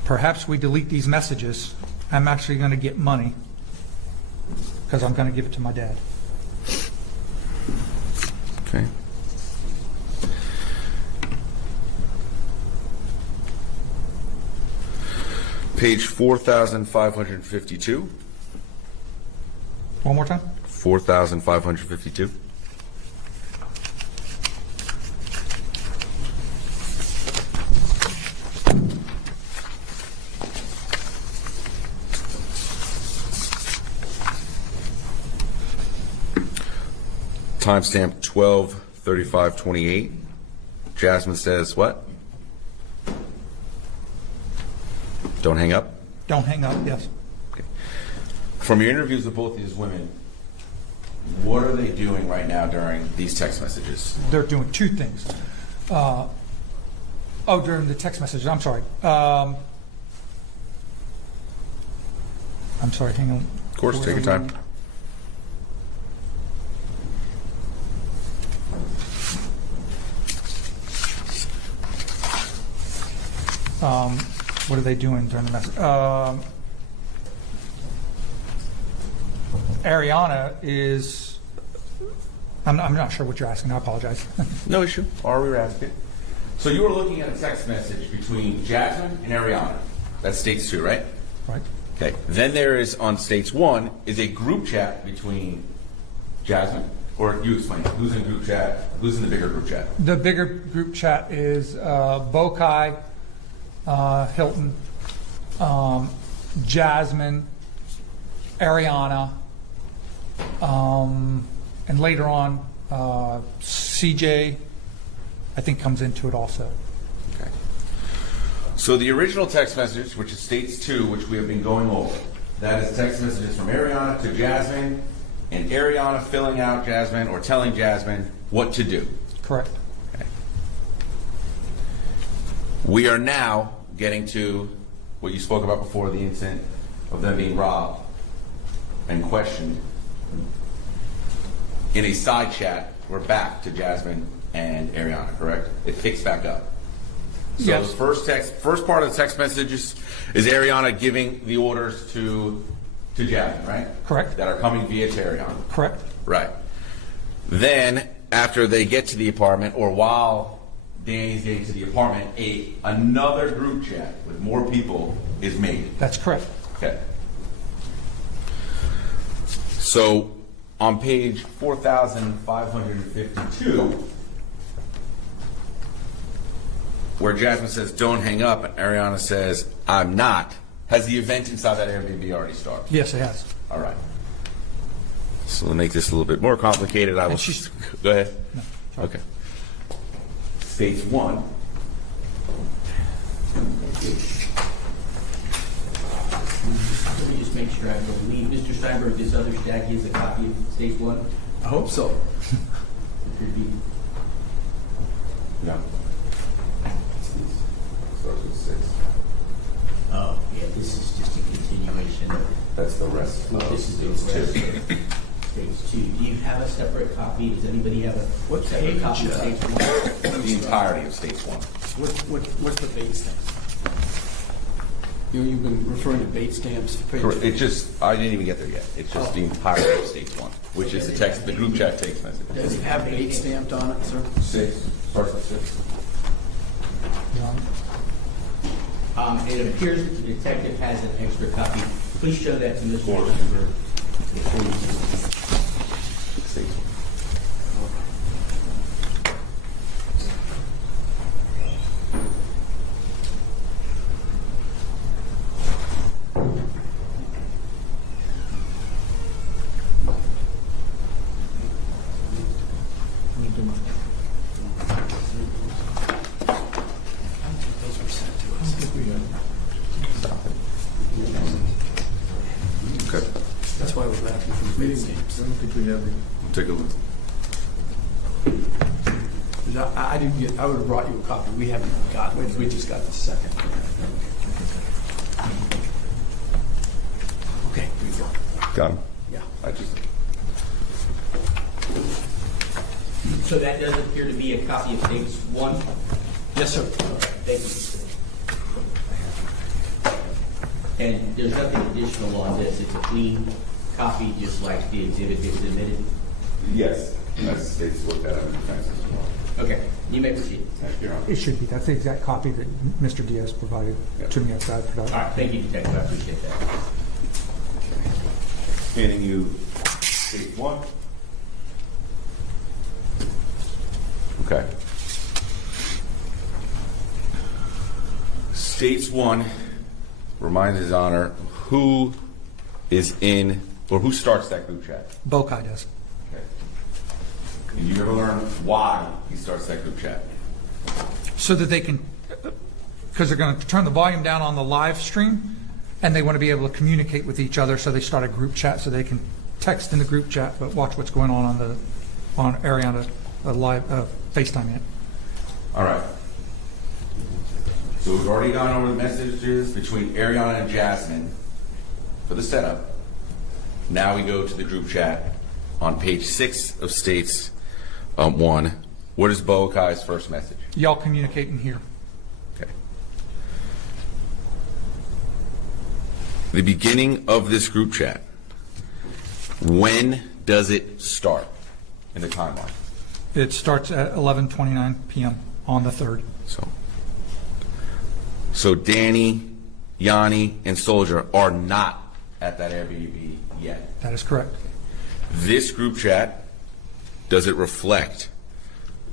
Perhaps we delete these messages. I'm actually going to get money because I'm going to give it to my dad. Okay. Page 4,552. One more time. 4,552. Timestamp 12:35:28. Jasmine says what? Don't hang up. Don't hang up. Yes. Okay. From your interviews with both these women, what are they doing right now during these text messages? They're doing two things. During the text messages. I'm sorry. I'm sorry. Hang on. Of course, take your time. What are they doing during the message? Ariana is. I'm not sure what you're asking. I apologize. No issue. Or we were asking. So you were looking at a text message between Jasmine and Ariana. That's states 2, right? Right. Okay. Then there is on states 1 is a group chat between Jasmine, or you explain it. Who's in group chat? Who's in the bigger group chat? The bigger group chat is Bokai, Hilton, Jasmine, Ariana, and later on, CJ, I think, comes into it also. Okay. So the original text message, which is states 2, which we have been going over, that is text messages from Ariana to Jasmine, and Ariana filling out Jasmine or telling Jasmine what to do. Correct. Okay. We are now getting to what you spoke about before, the incident of them being robbed and questioned. In a side chat, we're back to Jasmine and Ariana, correct? It picks back up. So Yes. the first part of the text messages is Ariana giving the orders to Jasmine, right? Correct. That are coming via Terrion. Correct. Right. Then, after they get to the apartment, or while Danny's getting to the apartment, another group chat with more people is made. That's correct. Okay. So, on page 4,552, where Jasmine says, "Don't hang up," and Ariana says, "I'm not," has the event inside that Airbnb already started? Yes, it has. All right. So to make this a little bit more complicated, I will. And she's- Go ahead. No, sorry. Okay. Stage 1. Let me just make sure I believe, Mr. Steinberg, this other stack is a copy of stage 1? I hope so. It could be. No. Starts with 6. Oh, yeah, this is just a continuation of, That's the rest of this is the stage rest 2. of stage 2. Do you have a separate copy? Does anybody have a What separate page, copy of stage 1? The entirety of stage 1. What's the bait stamp? You've been referring to bait stamps for page. It just, I didn't even get there yet. It's just the entirety of stage 1, which is the group chat text message. Does it have bait stamped on it, sir? 6. Starts with 6. It appears that the detective has an extra copy. Please show that to Mr. course. Steinberg before you do. Stage 1. Those were sent to us. Okay. That's why we're asking for bait stamps. I don't think we have the. Take a look. 'Cause I didn't get, I would have brought you a copy. We haven't got it. We just got the second. Okay, here you go. Got him. Yeah. I just. So that does appear to be a copy of stage 1? Yes, sir. Thank you. And there's nothing additional on this. It's a clean copy, just like the exhibit that was admitted? Yes. It's looked at in the defense as well. Okay, you may proceed. Thank you, Your Honor. It should be. That's the exact copy that Mr. Diaz provided to me outside for All that. right, thank you, Detective. I appreciate that. Handing you stage 1. Okay. States 1 reminds His Honor who is in, or who starts that group chat. Bokai does. Okay. And you ever learn why he starts that group chat? So that they can, because they're going to turn the volume down on the live stream, and they want to be able to communicate with each other, so they start a group chat so they can text in the group chat, but watch what's going on Ariana live Facetime it. All right. So we've already gone over the messages between Ariana and Jasmine for the setup. Now we go to the group chat on page 6 of States 1. What is Boakai's first message? Y'all communicating here. Okay. The beginning of this group chat. When does it start in the timeline? It starts at 11:29 p.m. on the 3rd. So Danny, Yanni, and Soldier are not at that Airbnb yet. That is correct. This group chat, does it reflect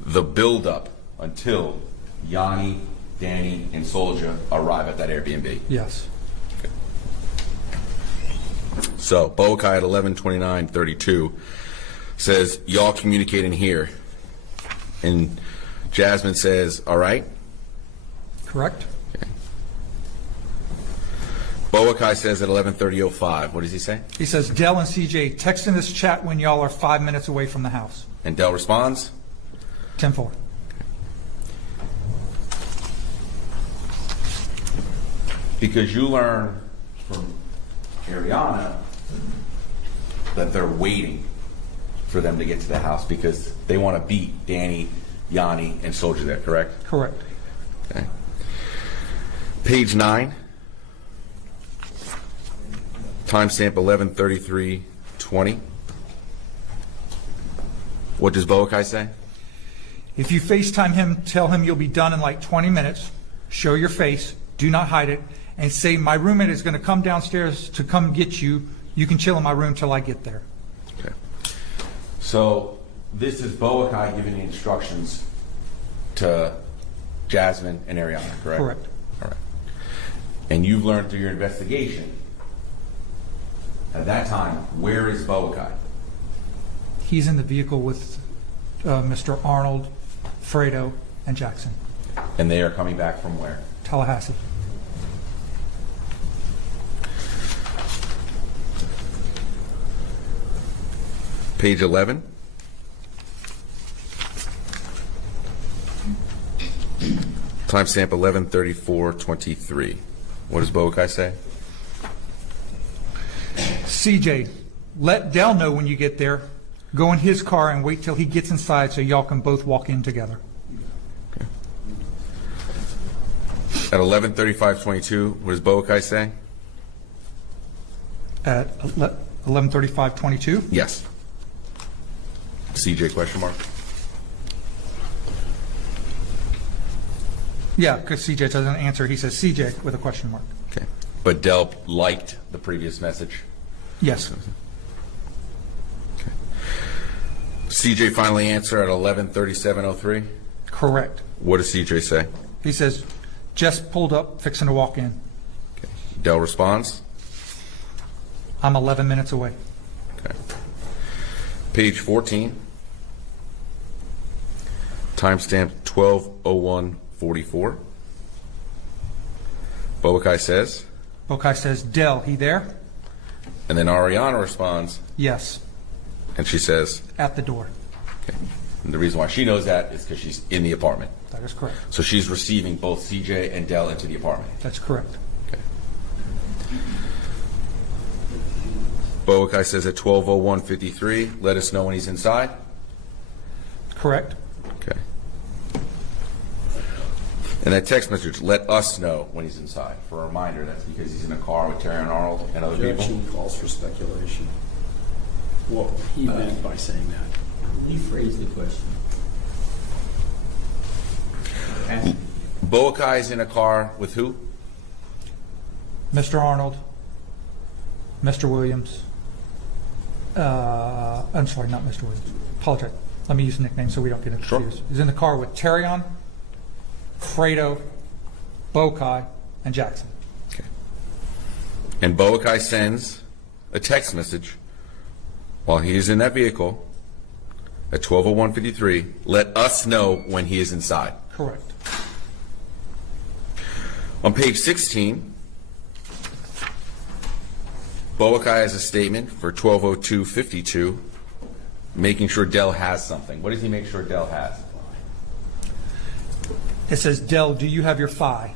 the buildup until Yanni, Danny, and Soldier arrive at that Airbnb? Yes. So Boakai at 11:29:32 says, y'all communicating here. And Jasmine says, all right. Correct? Boakai says at 11:30:05. What does he say? He says, Dell and CJ, text in this chat when y'all are 5 minutes away from the house. And Dell responds? 10-4. Because you learn from Ariana that they're waiting for them to get to the house because they want to beat Danny Yanni, and Soldier there, correct? Correct. Okay. Page 9, timestamp 11:33:20. What does Boakai say? If you FaceTime him, tell him you'll be done in like 20 minutes. Show your face. Do not hide it. And say, my roommate is going to come downstairs to come get you. You can chill in my room till I get there. Okay. So this is Boakai giving the instructions to Jasmine and Ariana, correct? Correct. All right. And you've learned through your investigation, at that time, where is Boakai? He's in the vehicle with Mr. Arnold, Fredo, and Jackson. And they are coming back from where? Tallahassee. Page 11. Timestamp 11:34:23. What does Boakai say? CJ, let Dell know when you get there. Go in his car and wait till he gets inside so y'all can both walk in together. At 11:35:22, what does Boakai say? At 11:35:22. Yes. CJ question mark? Yeah, because CJ doesn't answer. He says CJ with a question mark. Okay. But Del liked the previous message. Yes. Okay. CJ finally answered at 11:37:03. Correct. What does CJ say? He says, just pulled up, fixing to walk in. Okay. Del responds. I'm 11 minutes away. Okay. Page 14. Timestamp 12:01:44. Boakai says, Bokai says, Dell, he there? and then Ariana responds, Yes, and she says, at the door. okay. And the reason why she knows that is because she's in the apartment. That is correct. So she's receiving both CJ and Del into the apartment. That's correct. Okay. Boakai says at 12:01:53, let us know when he's inside. Correct. Okay. And that text message, let us know when he's inside. For a reminder, that's because he's in a car with Terrion Arnold and other people. Objection calls for speculation. What he meant by saying that. Rephrase the question. Ask- Boakai's in a car with who? Mr. Arnold, Mr. Williams. I'm sorry, not Mr. Williams. Apologize. Let me use a nickname so we don't get Sure. confused. He's in the car with Terrion, Fredo, Bokai, and Jackson. Okay. And Boakai sends a text message while he is in that vehicle at 12:01:53, let us know when he is inside. Correct. On page 16, Boakai has a statement for 12:02:52, making sure Del has something. What does he make sure Del has? It says, Dell, do you have your FI?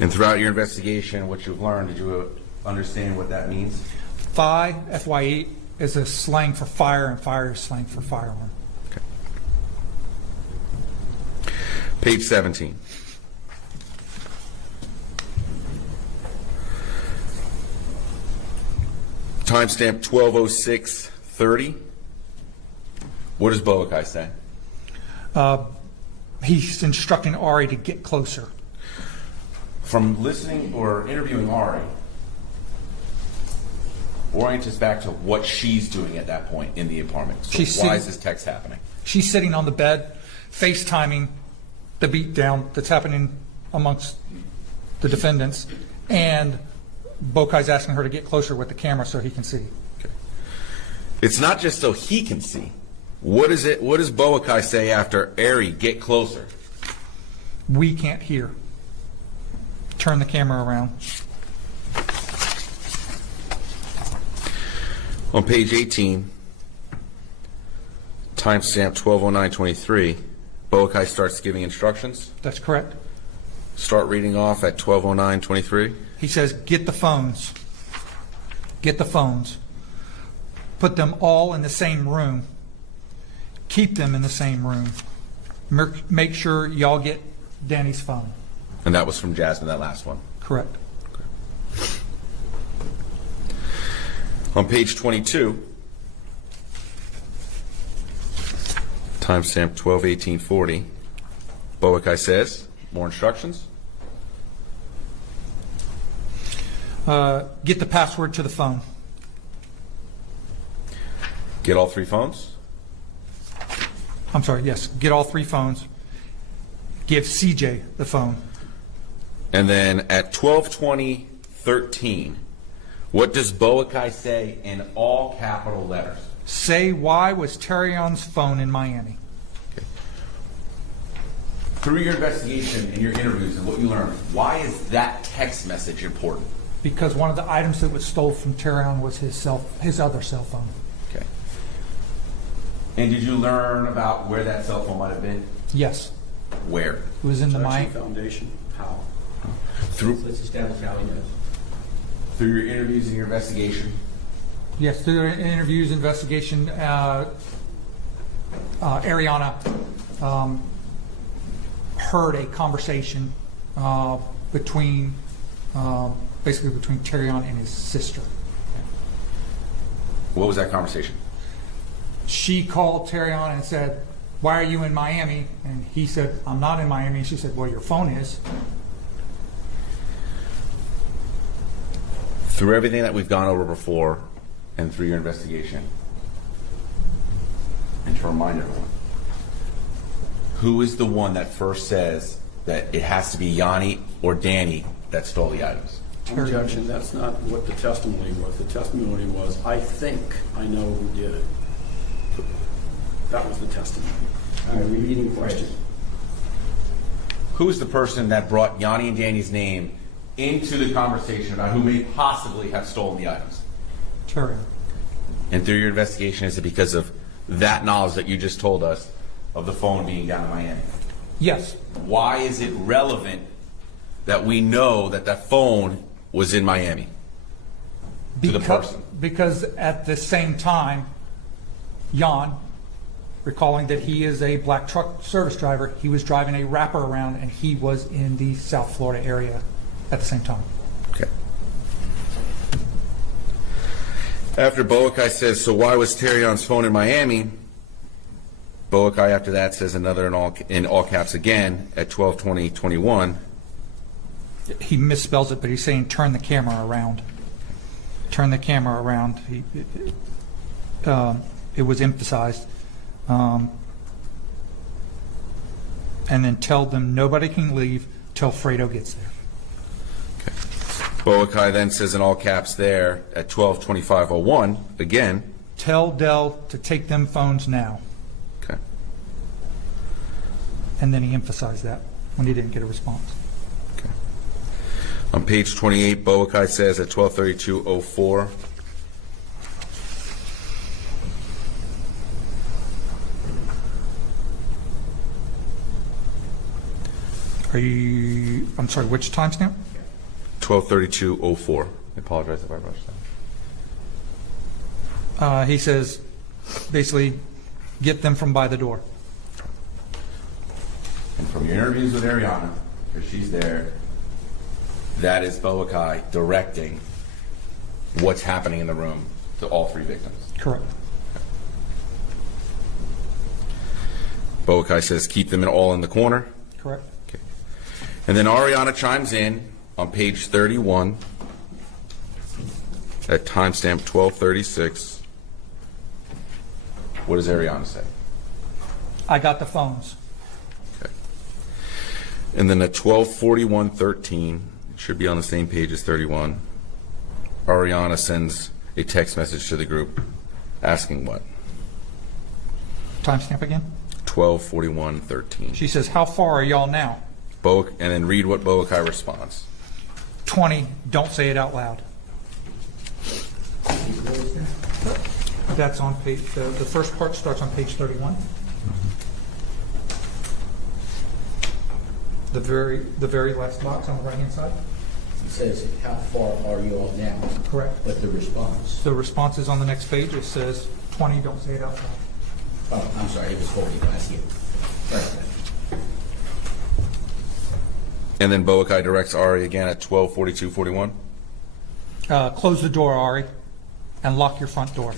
And throughout your investigation, what you've learned, did you understand what that means? FI, FY8, is a slang for fire, and fire is slang for firearm. Page 17. Timestamp 12:06:30. What does Boakai say? He's instructing Ari to get closer. From listening or interviewing Ari, orient us back to what she's doing at that point in the apartment. So She's why sitting- is this text happening? She's sitting on the bed, FaceTiming the beatdown that's happening amongst the defendants, and Bokai's asking her to get closer with the camera so he can see. It's not just so he can see. What is it? What does Boakai say after Ari, get closer? We can't hear. Turn the camera around. On page 18, timestamp 12:09:23, Boakai starts giving instructions. That's correct. Start reading off at 12:09:23. He says, get the phones. Get the phones. Put them all in the same room. Keep them in the same room. make sure y'all get Danny's phone. And that was from Jasmine, that last one. Correct. On page 22, timestamp 12/18/40, Boakai says, more instructions? Get the password to the phone. Get all 3 phones? I'm sorry, yes, get all 3 phones. Give CJ the phone. And then at 12/20/13, what does Boakai say in all capital letters? Say why was Terrion's phone in Miami? Through your investigation and your interviews and what you learned, why is that text message important? Because one of the items that was stole from Terrion was his other cell phone. Okay. And did you learn about where that cell phone might have been? Yes, Where? it was in the Jackson Miami. Foundation, how? Let's establish how he knows. Through your interviews and your investigation. Yes, through the interviews, investigation, Ariana heard a conversation between Terrion and his sister. What was that conversation? She called Terrion and said, "Why are you in Miami?" And he said, "I'm not in Miami." She said, "Well, your phone is." Through everything that we've gone over before and through your investigation, and to remind everyone, who is the one that first says that it has to be Yanni or Danny that stole the items? Objection, that's not what the testimony was. The testimony was, I think I know who did it. That was the testimony. All right, repeating question. Who is the person that brought Yanni and Danny's name into the conversation about who may possibly have stolen the items? Terrion. And through your investigation, is it because of that knowledge that you just told us of the phone being down in Miami? Yes, Why is it relevant that we know that that phone was in Miami? To the person. Because at the same time, Jan, recalling that he is a black truck service driver, he was driving a wrapper around and he was in the South Florida area at the same time. Okay. After Boakai says, so why was Terrion's phone in Miami? Boakai after that says another in all caps again at 12/20/21. He misspells it, but he's saying turn the camera around. Turn the camera around. It was emphasized. And then tell them nobody can leave till Fredo gets there. Boakai then says in all caps there at 12/25/01 again. Tell Dell to take them phones now. Okay. And then he emphasized that when he didn't get a response. Okay. On page 28, Boakai says at 12/32/04. I'm sorry, which timestamp? 12/32/04. I apologize if I rushed that. He says, basically, get them from by the door. And from your interviews with Ariana, because she's there, that is Boakai directing what's happening in the room to all 3 victims. Correct. Boakai says keep them all in the corner. Correct. Okay. And then Ariana chimes in on page 31 at timestamp 12:36. What does Ariana say? I got the phones. Okay. And then at 12:41:13, it should be on the same page as 31, Ariana sends a text message to the group asking what? Timestamp again? 12:41:13. She says, how far are y'all now? And then read what Boakai responds. 20, don't say it out loud. That's on page, the first part starts on page 31. The very last box on the right-hand side? It says, how far are you all now? Correct. But the response, The response is on the next page. It says, 20, don't say it out loud. oh, I'm sorry, it was 40, I see it. Right. And then Boakai directs Ari again at 12:42:41. Close the door, Ari, and lock your front door.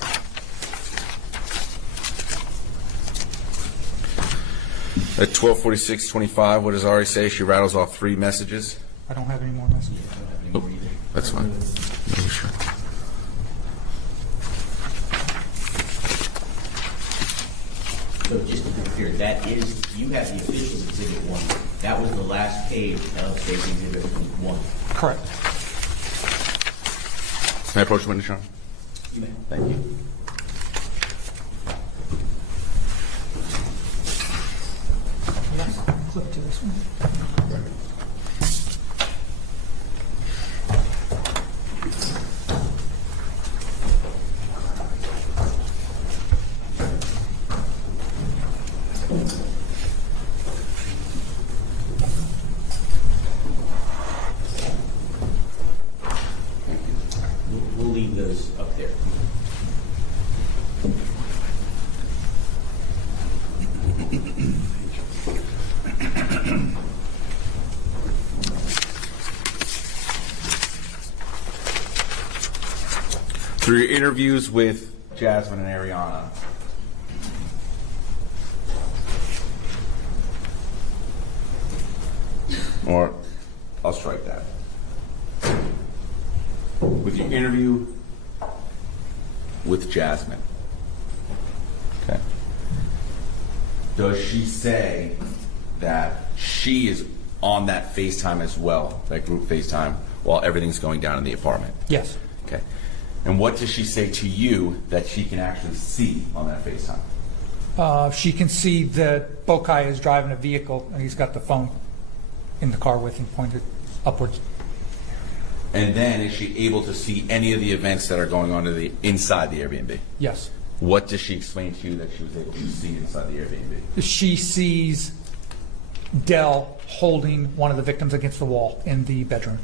At 12:46:25, what does Ari say? She rattles off 3 messages. I don't have any more messages. That's fine. No, sure. So just to be clear, that is, you have the official exhibit 1. That was the last page of say exhibit 1. Correct. May I approach the witness, Your Honor? You may. Thank you. Flip to this one. We'll leave those up there. Through your interviews with Jasmine and Ariana, or I'll strike that. With your interview with Jasmine, okay, does she say that she is on that FaceTime as well, that group FaceTime, while everything's going down in the apartment? Yes. Okay. And what does she say to you that she can actually see on that FaceTime? She can see that Bokai is driving a vehicle, and he's got the phone in the car with him pointed upwards. And then is she able to see any of the events that are going on inside the Airbnb? Yes. What does she explain to you that she was able to see inside the Airbnb? She sees Dell holding one of the victims against the wall in the bedroom.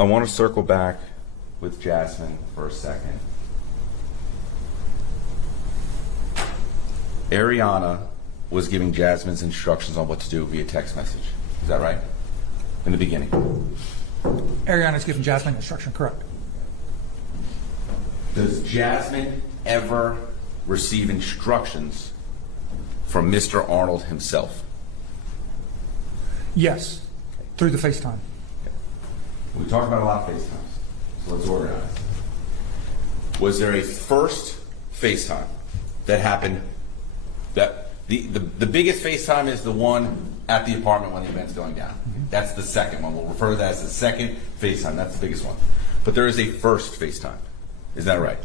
I want to circle back with Jasmine for a second. Ariana was giving Jasmine's instructions on what to do via text message. Is that right? In the beginning. Ariana's giving Jasmine instruction, correct. Does Jasmine ever receive instructions from Mr. Arnold himself? Yes, through the FaceTime. We talked about a lot of FaceTimes, so let's organize. Was there a first FaceTime that happened? That the biggest FaceTime is the one at the apartment when the event's going down. That's the second one. We'll refer to that as the second FaceTime. That's the biggest one. But there is a first FaceTime. Is that right?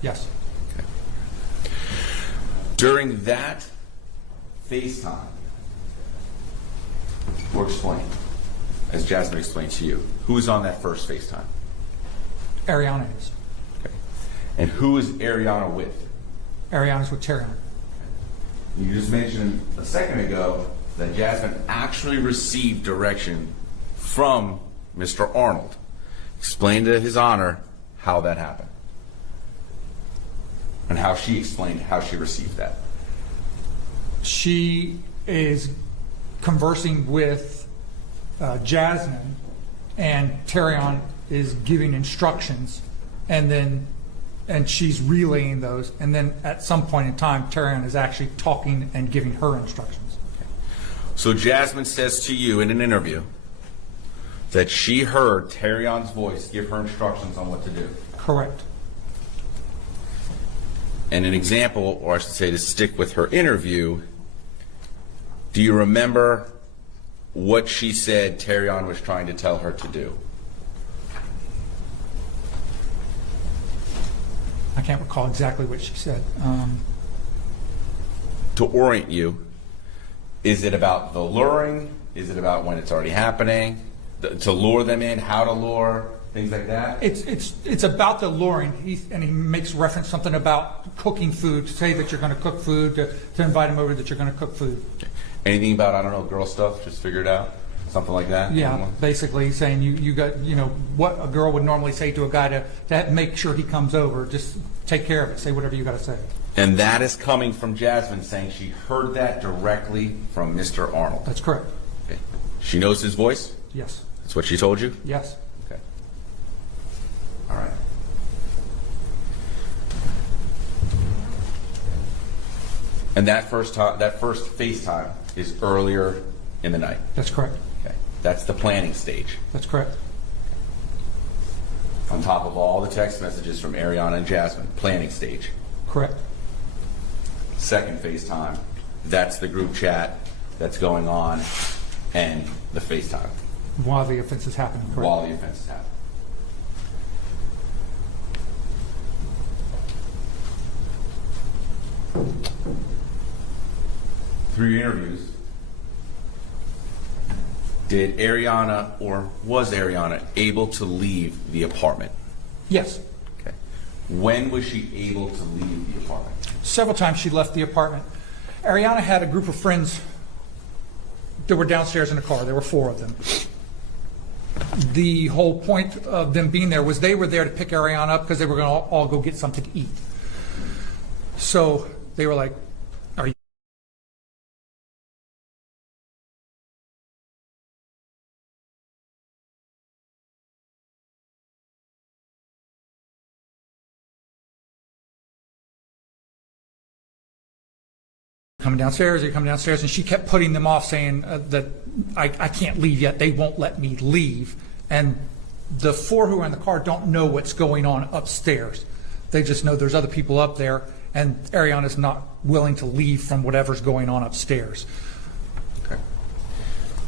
Yes. Okay. During that FaceTime, or explain, as Jasmine explained to you, who was on that first FaceTime? Ariana is. Okay. And who is Ariana with? Ariana's with Terrion. You just mentioned a second ago that Jasmine actually received direction from Mr. Arnold. Explain to His Honor how that happened. And how she explained how she received that. She is conversing with Jasmine, and Terrion is giving instructions, and she's relaying those, and then at some point in time, Terrion is actually talking and giving her instructions. So Jasmine says to you in an interview that she heard Terrion's voice give her instructions on what to do. Correct. And an example, or I should say to stick with her interview, do you remember what she said Terrion was trying to tell her to do? I can't recall exactly what she said. To orient you, is it about the luring? Is it about when it's already happening? To lure them in, how to lure, things like that? It's about the luring, and he makes reference something about cooking food, to say that you're going to cook food, to invite him over that you're going to cook food. Anything about, I don't know, girl stuff, just figure it out? something like that? Yeah, basically saying you got, what a girl would normally say to a guy to make sure he comes over, just take care of it, say whatever you got to say. And that is coming from Jasmine saying she heard that directly from Mr. Arnold. That's correct. Okay. She knows his voice? Yes. That's what she told you? Yes. Okay. All right. And that first FaceTime is earlier in the night. That's correct. Okay. That's the planning stage. That's correct. On top of all the text messages from Ariana and Jasmine, planning stage. Correct. Second FaceTime, that's the group chat that's going on and the FaceTime While the offense is happening. Correct. while the offense is happening. Through your interviews, did Ariana or was Ariana able to leave the apartment? Yes. Okay. When was she able to leave the apartment? Several times she left the apartment. Ariana had a group of friends that were downstairs in the car. There were 4 of them. The whole point of them being there was they were there to pick Ariana up because they were going to all go get something to eat. So they were like, are you coming downstairs? Are you coming downstairs? And she kept putting them off, saying that I can't leave yet. They won't let me leave. And the 4 who are in the car don't know what's going on upstairs. They just know there's other people up there, and Ariana's not willing to leave from whatever's going on upstairs. Okay.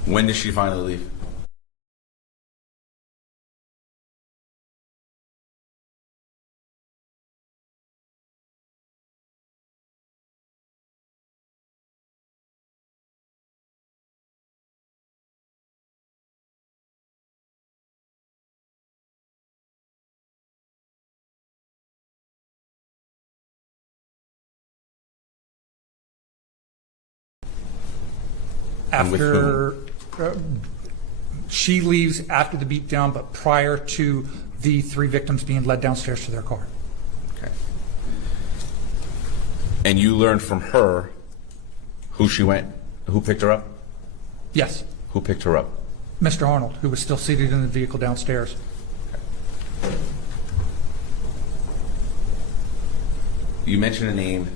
When did she finally leave? And with After she leaves after the beatdown, but prior to the 3 victims being led downstairs to their car. Okay. And you learned from her who picked her up? Yes, Who picked her up? Mr. Arnold, who was still seated in the vehicle downstairs. You mentioned a name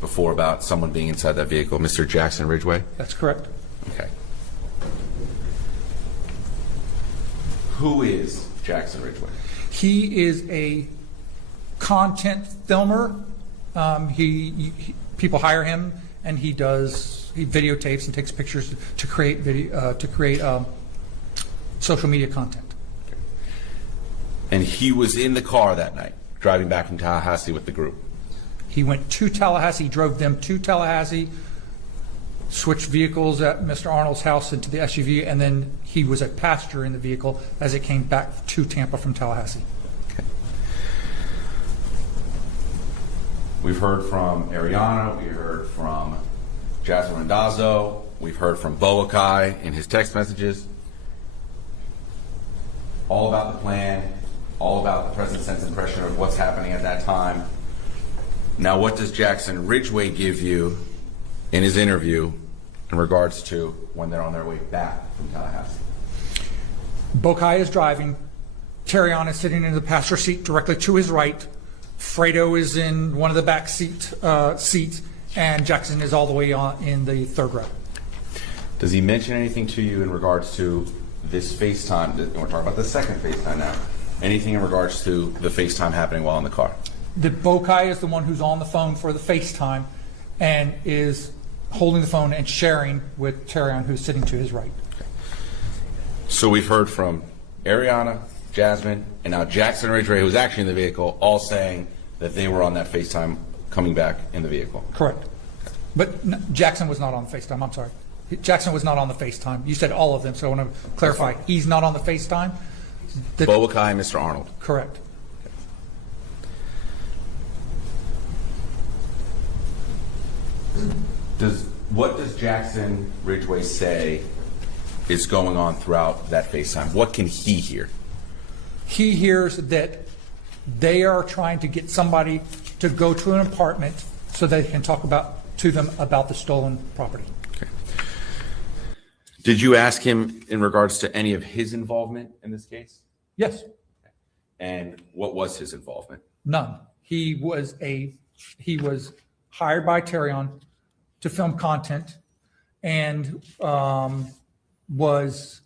before about someone being inside that vehicle, Mr. Jackson Ridgeway? That's correct. Okay. Who is Jackson Ridgeway? He is a content filmer. People hire him, and he videotapes and takes pictures to create social media content. And he was in the car that night, driving back from Tallahassee with the group. He went to Tallahassee, drove them to Tallahassee, switched vehicles at Mr. Arnold's house into the SUV, and then he was a passenger in the vehicle as it came back to Tampa from Tallahassee. Okay. We've heard from Ariana, we heard from Jasmine Randazzo, we've heard from Boakai in his text messages. All about the plan, all about the present sense impression of what's happening at that time. Now, what does Jackson Ridgeway give you in his interview in regards to when they're on their way back from Tallahassee? Boakai is driving. Terrion is sitting in the passenger seat directly to his right. Fredo is in one of the back seats, and Jackson is all the way on in the 3rd row. Does he mention anything to you in regards to this FaceTime? We're talking about the second FaceTime now. Anything in regards to the FaceTime happening while in the car? The Boakai is the one who's on the phone for the FaceTime and is holding the phone and sharing with Terrion, who's sitting to his right. So we've heard from Ariana, Jasmine, and now Jackson Ridgeway, who's actually in the vehicle, all saying that they were on that FaceTime coming back in the vehicle. Correct. But Jackson was not on the FaceTime. I'm sorry. Jackson was not on the FaceTime. You said all of them, so I want to clarify. He's not on the FaceTime? Boakai and Mr. Arnold. Correct. What does Jackson Ridgeway say is going on throughout that FaceTime? What can he hear? He hears that they are trying to get somebody to go to an apartment so they can talk to them about the stolen property. Okay. Did you ask him in regards to any of his involvement in this case? Yes, And what was his involvement? none. He was hired by Terrion to film content and was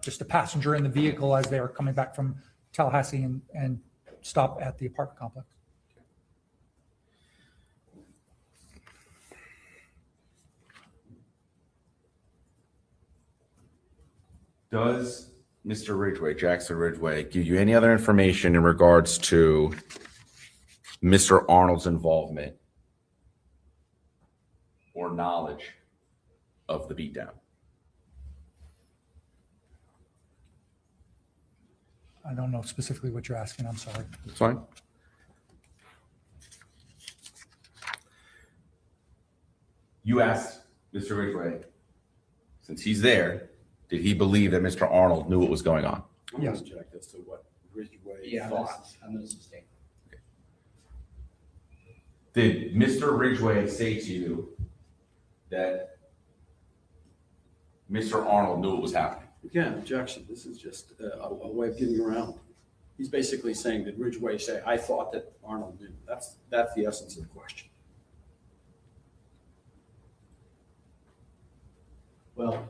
just a passenger in the vehicle as they were coming back from Tallahassee and stopped at the apartment complex. Does Mr. Ridgeway, Jackson Ridgeway, give you any other information in regards to Mr. Arnold's involvement or knowledge of the beatdown? I don't know specifically what you're asking. I'm sorry. That's fine. You asked Mr. Ridgeway, since he's there, did he believe that Mr. Arnold knew what was going on? I'm Yes. gonna object as to what Ridgeway Yeah, thought. I'm going to sustain. Did Mr. Ridgeway say to you that Mr. Arnold knew what was happening? Again, objection, this is just a way of getting around. He's basically saying that Ridgeway say, I thought that Arnold knew. That's the essence of the question. Well,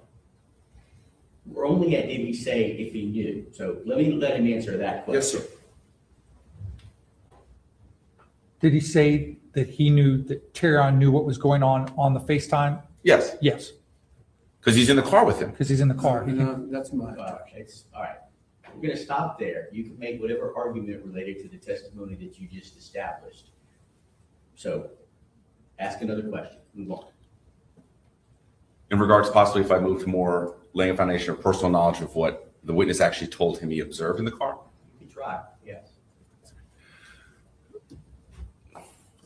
we're only at did he say if he knew. So let him answer that question. Yes, sir. Did he say that he knew that Terrion knew what was going on the FaceTime? Yes, Yes, because he's in the car with him. because he's in the car. He can- No, that's my Well, objection. it's, all right. We're going to stop there. You can make whatever argument related to the testimony that you just established. So ask another question. Move on. In regards possibly if I move to more laying a foundation of personal knowledge of what the witness actually told him he observed in the car, You can try, yes.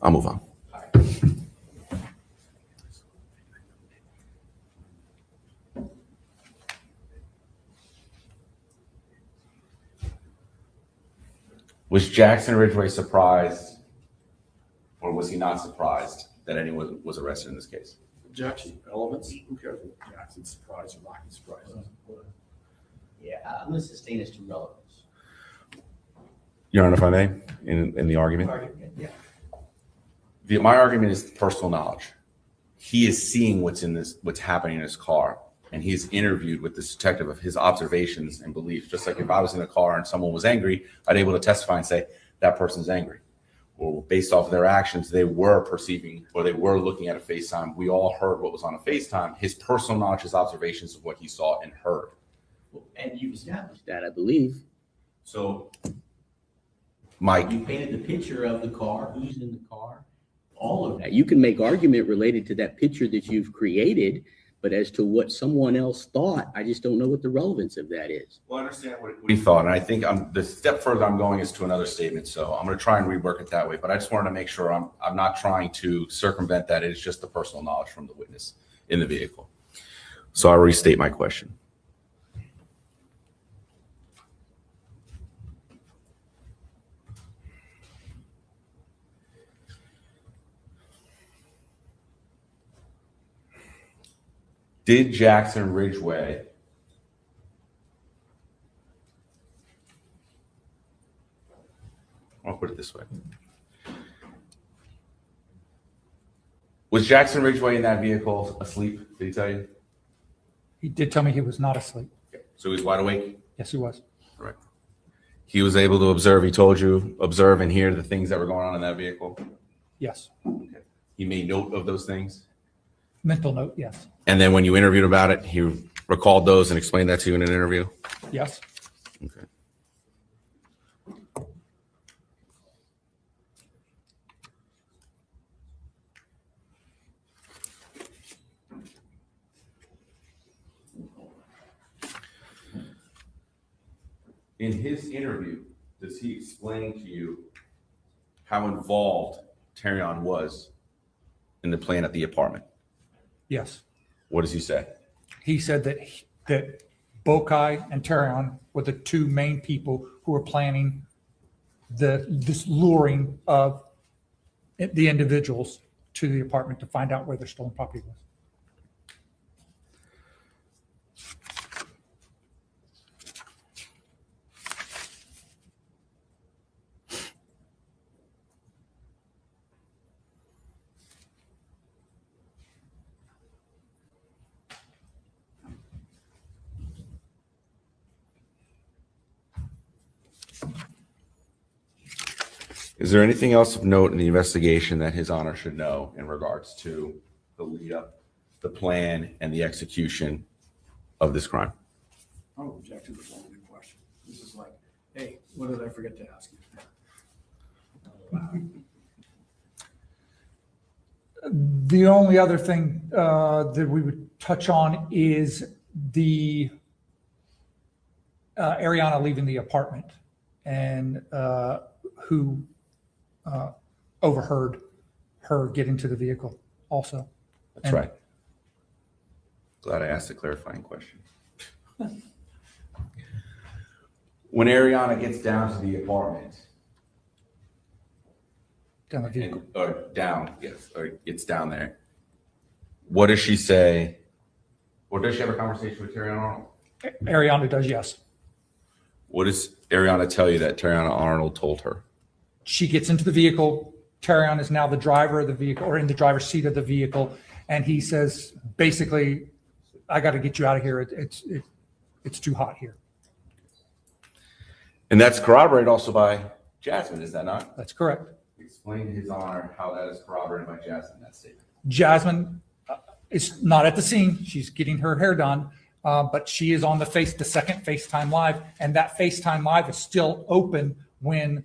I'll move on. All right. Was Jackson Ridgeway surprised, or was he not surprised that anyone was arrested in this case? Objection, elements, who cares what Jackson's surprised or not surprised? Yeah, I'm going to sustain as to relevance. Your Honor, if I may, in the argument? Yeah. My argument is personal knowledge. He is seeing what's happening in his car, and he's interviewed with this detective of his observations and beliefs. Just like if I was in a car and someone was angry, I'd be able to testify and say, that person's angry. Well, based off of their actions, they were perceiving or they were looking at a FaceTime. We all heard what was on a FaceTime. His personal knowledge, his observations of what he saw and heard. And you've established that, I believe. So, Mike, You painted the picture of the car, who's in the car, all of that. You can make argument related to that picture that you've created, but as to what someone else thought, I just don't know what the relevance of that is. well, I understand what he thought, and I think the step further I'm going is to another statement. So I'm going to try and rework it that way. But I just wanted to make sure I'm not trying to circumvent that. It's just the personal knowledge from the witness in the vehicle. So I'll restate my question. Did Jackson Ridgeway I'll put it this way. Was Jackson Ridgeway in that vehicle asleep? Did he tell you? He did tell me he was not asleep. So he was wide awake? Yes, he was. Right. He was able to observe, he told you, observe and hear the things that were going on in that vehicle? Yes. He made note of those things? Mental note, yes. And then when you interviewed about it, he recalled those and explained that to you in an interview? Yes. Okay. In his interview, does he explain to you how involved Terrion was in the plan at the apartment? Yes. What does he say? He said that Bokai and Terrion were the two main people who were planning this luring of the individuals to the apartment to find out where their stolen property was. Is there anything else of note in the investigation that His Honor should know in regards to the lead up, the plan, and the execution of this crime? I don't object to the following question. This is like, hey, what did I forget to ask you? The only other thing that we would touch on is the Ariana leaving the apartment and who overheard her get into the vehicle also. That's And- right. Glad I asked a clarifying question. When Ariana gets down to the apartment, Down the vehicle. or gets down there, what does she say? Or does she have a conversation with Terrion Arnold? Ariana does, yes. What does Ariana tell you that Terrion Arnold told her? She gets into the vehicle. Terrion is now the driver of the vehicle, or in the driver's seat of the vehicle, and he says, basically, I got to get you out of here. It's too hot here. And that's corroborated also by Jasmine, is that not? That's correct. Explain to His Honor how that is corroborated by Jasmine, that statement. Jasmine is not at the scene. She's getting her hair done, but she is on the second FaceTime Live, and that FaceTime Live is still open when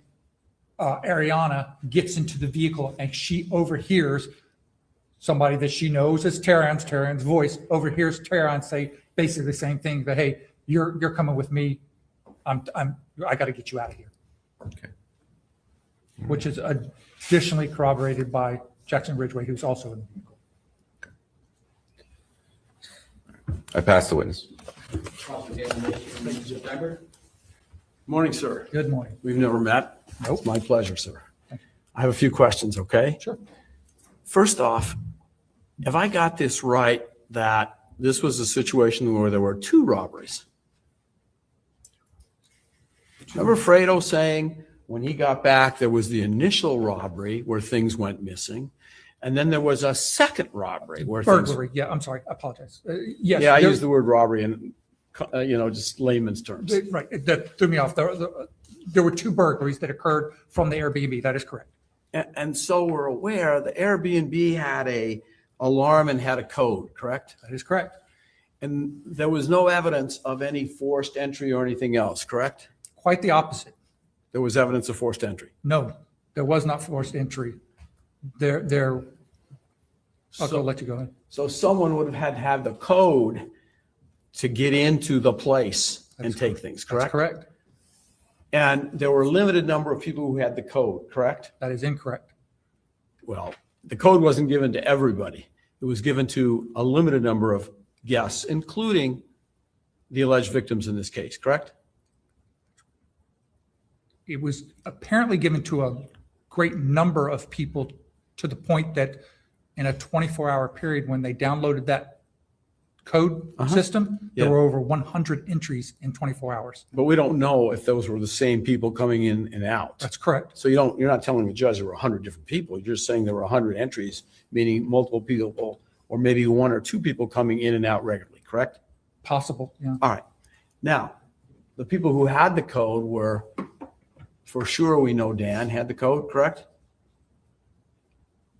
Ariana gets into the vehicle and she overhears somebody that she knows as Terrion's voice, overhears Terrion say basically the same thing, that, hey, you're coming with me. I got to get you out of here. Okay. Which is additionally corroborated by Jackson Ridgeway, who's also in the vehicle. I pass the witness. Morning, sir. Good morning. We've never met. Nope. It's my pleasure, sir. I have a few questions, okay? Sure. First off, have I got this right that this was a situation where there were two robberies? Remember Fredo saying when he got back, there was the initial robbery where things went missing, and then there was a second robbery where things... Burglary. Yeah, I'm sorry. I apologize. Yes. Yeah, I there- use the word robbery in, just layman's terms. Right. That threw me off. There were two burglaries that occurred from the Airbnb. That is correct. And so we're aware the Airbnb had a alarm and had a code, correct? That is correct. And there was no evidence of any forced entry or anything else, correct? Quite the opposite. There was evidence of forced entry. No, there was not forced entry. I'll let you go ahead. So someone would have had to have the code to get into the place and That's take things, That's correct? correct. And there were a limited number of people who had the code, correct? That is incorrect. Well, the code wasn't given to everybody. It was given to a limited number of guests, including the alleged victims in this case, correct? It was apparently given to a great number of people, to the point that in a 24-hour period, when they downloaded that code system, Yeah. there were over 100 entries in 24 hours. But we don't know if those were the same people coming in and out. That's correct. So you're not telling the judge there were 100 different people. You're just saying there were 100 entries, meaning multiple people, or maybe one or two people coming in and out regularly, correct? Possible, yeah. All right. Now, the people who had the code were, for sure we know Dan had the code, correct?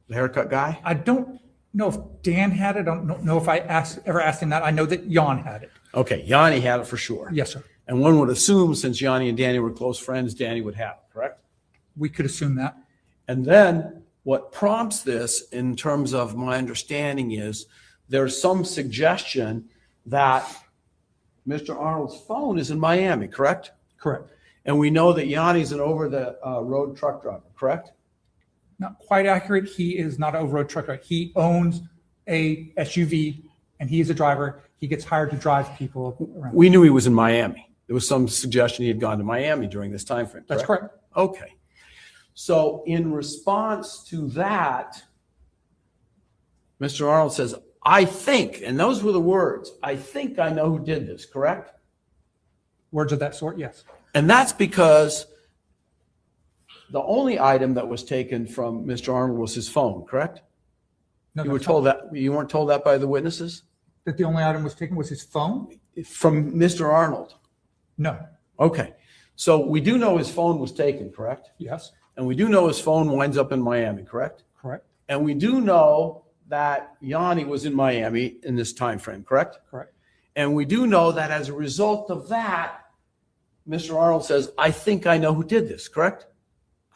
The haircut guy? I don't know if Dan had it. I don't know if I ever asked him that. I know that Jan had it. Okay, Yanni had it for sure. Yes, sir. And one would assume since Yanni and Danny were close friends, Danny would have it, correct? We could assume that. And then what prompts this, in terms of my understanding, is there's some suggestion that Mr. Arnold's phone is in Miami, correct? Correct. And we know that Yanni's an over-the-road truck driver, correct? Not quite accurate. He is not an over-road truck driver. He owns a SUV And he is a driver. He gets hired to drive people around. We knew he was in Miami. There was some suggestion he had gone to Miami during this time frame. That's correct. Okay. So in response to that, Mr. Arnold says, I think, and those were the words, I think I know who did this, correct? Words of that sort, yes. And that's because the only item that was taken from Mr. Arnold was his phone, correct? No, You were that's told not- that, you weren't told that by the witnesses? that the only item was taken was his phone? From Mr. Arnold? No. Okay. So we do know his phone was taken, correct? Yes. And we do know his phone winds up in Miami, correct? Correct. And we do know that Yanni was in Miami in this time frame, correct? Correct. And we do know that as a result of that, Mr. Arnold says, I think I know who did this, correct?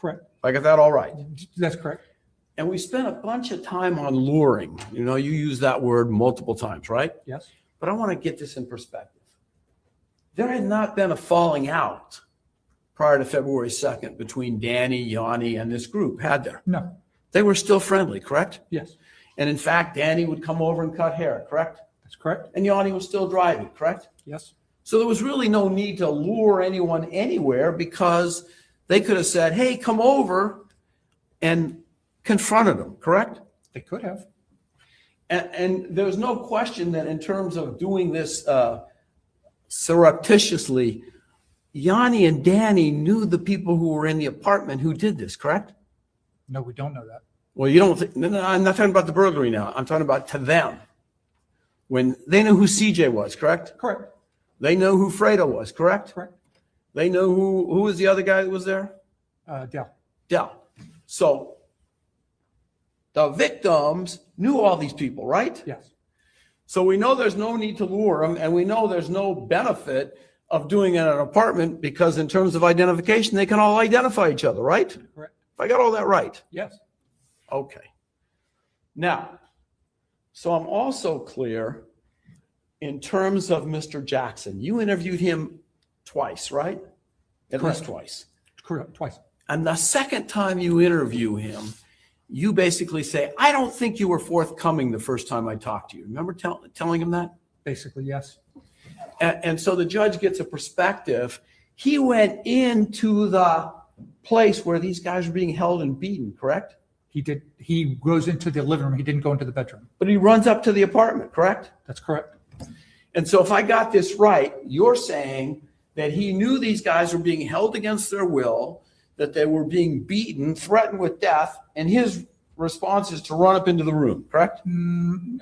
Correct. I got that all right. That's correct. And we spent a bunch of time on luring. You know, you use that word multiple times, right? Yes. But I want to get this in perspective. There had not been a falling out prior to February 2nd between Danny, Yanni, and this group, had there? No. They were still friendly, correct? Yes. And in fact, Danny would come over and cut hair, correct? That's correct. And Yanni was still driving, correct? Yes. So there was really no need to lure anyone anywhere because they could have said, hey, come over, and confronted them, correct? They could have. And there's no question that in terms of doing this surreptitiously, Yanni and Danny knew the people who were in the apartment who did this, correct? No, we don't know that. Well, you don't think, no, I'm not talking about the burglary now. I'm talking about to them. When they knew who CJ was, correct? Correct. They know who Fredo was, correct? Correct. They know who was the other guy that was there? Dell. Dell. So the victims knew all these people, right? Yes. So we know there's no need to lure them, and we know there's no benefit of doing it in an apartment because in terms of identification, they can all identify each other, right? Correct. If I got all that right. Yes. Okay. Now, so I'm also clear in terms of Mr. Jackson. You interviewed him twice, right? At least twice. Correct. Twice. And the second time you interview him, you basically say, I don't think you were forthcoming the first time I talked to you. Remember telling him that? Basically, yes. And so the judge gets a perspective. He went into the place where these guys were being held and beaten, correct? He did. He goes into the living room. He didn't go into the bedroom. But he runs up to the apartment, correct? That's correct. And so if I got this right, you're saying that he knew these guys were being held against their will, that they were being beaten, threatened with death, and his response is to run up into the room, correct?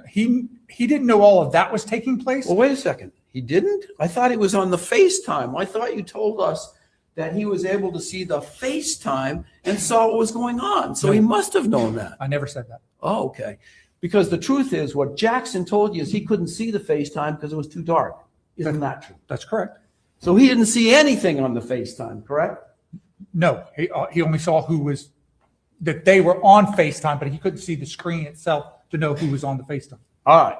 He didn't know all of that was taking place. Well, wait a second. He didn't? I thought it was on the FaceTime. I thought you told us that he was able to see the FaceTime and saw what was going on. So he must have known that. I never said that. Oh, okay. Because the truth is what Jackson told you is he couldn't see the FaceTime because it was too dark. Isn't that true? That's correct. So he didn't see anything on the FaceTime, correct? No, he only saw that they were on FaceTime, but he couldn't see the screen itself to know who was on the FaceTime. All right.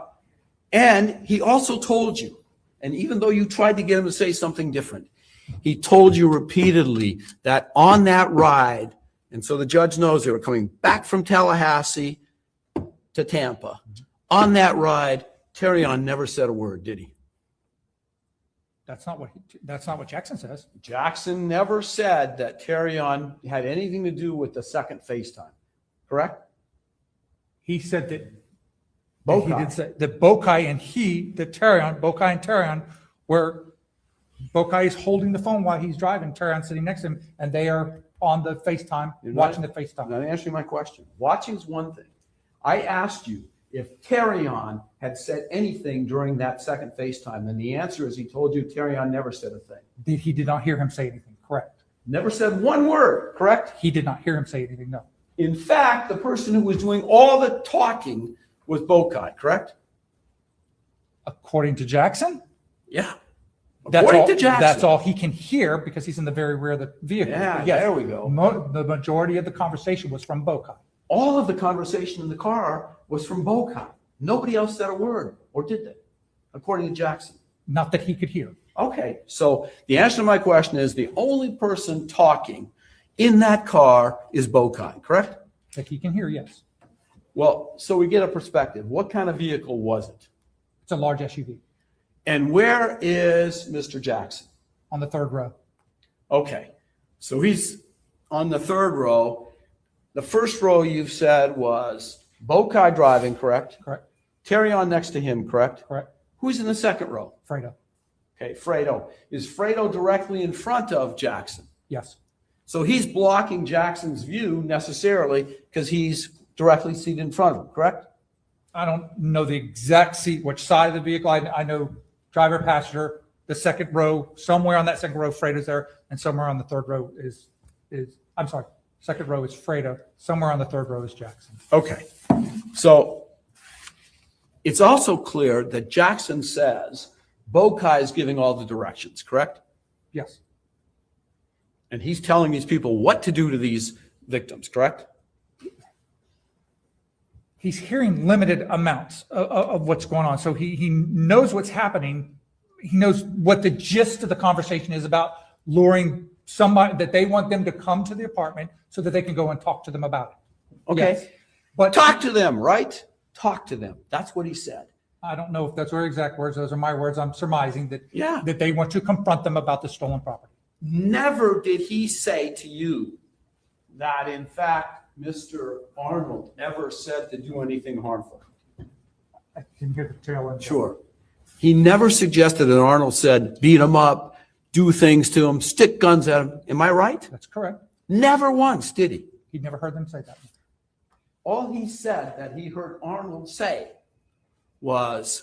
And he also told you, and even though you tried to get him to say something different, he told you repeatedly that on that ride, and so the judge knows they were coming back from Tallahassee to Tampa. On that ride, Terrion never said a word, did he? That's not what Jackson says. Jackson never said that Terrion had anything to do with the second FaceTime, correct? He said that Bokai. he did say that Bokai and Bokai and Terrion were. Bokai is holding the phone while he's driving. Terrion sitting next to him, and they are on the FaceTime, watching the FaceTime. Now, answer my question. Watching is one thing. I asked you if Terrion had said anything during that second FaceTime, and the answer is he told you Terrion never said a thing. He did not hear him say anything. Correct. Never said one word, correct? He did not hear him say anything. No. In fact, the person who was doing all the talking was Bokai, correct? According to Jackson, Yeah. that's According all, to Jackson. that's all he can hear because he's in the very rear of the vehicle. Yeah, But yes, there we go. The majority of the conversation was from Bokai. All of the conversation in the car was from Bokai. Nobody else said a word, or did they? According to Jackson. Not that he could hear. Okay, so the answer to my question is the only person talking in that car is Bokai, correct? That he can hear, yes. Well, so we get a perspective. What kind of vehicle was it? It's a large SUV And where is Mr. Jackson? on the third row. Okay, so he's on the third row. The first row you've said was Bokai driving, correct? Correct. Terrion next to him, correct? Correct. Who's in the second row? Fredo. Okay, Fredo. Is Fredo directly in front of Jackson? Yes. So he's blocking Jackson's view necessarily because he's directly seated in front of him, correct? I don't know the exact seat, which side of the vehicle. I know driver, passenger, the second row, somewhere on that second row, Fredo's there, and somewhere on the third row is I'm sorry, second row is Fredo. Somewhere on the third row is Jackson. Okay, so it's also clear that Jackson says Bokai is giving all the directions, correct? Yes. And he's telling these people what to do to these victims, correct? He's hearing limited amounts of what's going on. So he knows what's happening. He knows what the gist of the conversation is about, luring somebody that they want them to come to the apartment so that they can go and talk to them about it. Okay, Yes. But talk to them, right? Talk to them. That's what he said. I don't know if that's her exact words. Those are my words. I'm surmising that, Yeah. that they want to confront them about the stolen property. Never did he say to you that, in fact, Mr. Arnold ever said to do anything harmful. I can hear the tail end. Sure. He never suggested that Arnold said, beat him up, do things to him, stick guns at him. Am I right? That's correct. Never once, did he? He never heard them say that. All he said that he heard Arnold say was,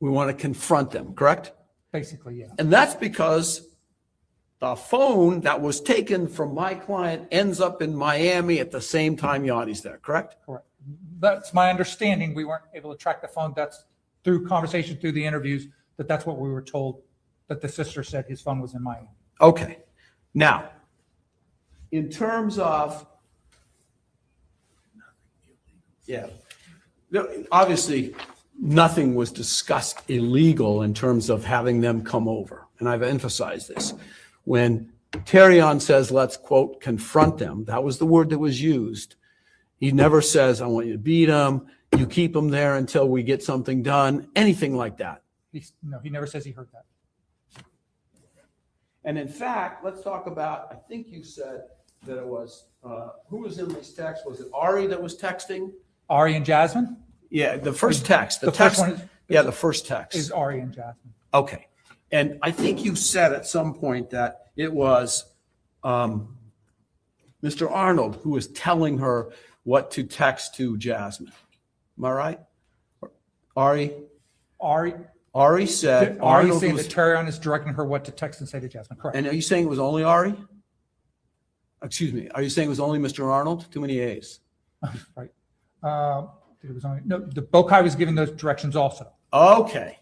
we want to confront them, correct? Basically, yeah. And that's because the phone that was taken from my client ends up in Miami at the same time Yanni's there, correct? Correct. That's my understanding. We weren't able to track the phone. That's through conversation, through the interviews, that's what we were told, that the sister said his phone was in Miami. Okay. Now, in terms of, yeah, obviously, nothing was discussed illegal in terms of having them come over. And I've emphasized this. When Terrion says, let's quote, confront them, that was the word that was used. He never says, I want you to beat them, you keep them there until we get something done, anything like that. No, he never says he heard that. And in fact, let's talk about, I think you said that it was, who was in this text? Was it Ari that was texting? Ari and Jasmine Yeah, the first text. The first one is- Yeah, the first text. is Ari and Jasmine. Okay. And I think you said at some point that it was Mr. Arnold who was telling her what to text to Jasmine. Am I right? Ari said Ari Arnold saying was, that Terrion is directing her what to text and say to Jasmine. Correct. and are you saying it was only Ari? Excuse me. Are you saying it was only Mr. Arnold? Too many A's. Right. It was only, no, the Bokai was giving those directions also. Okay.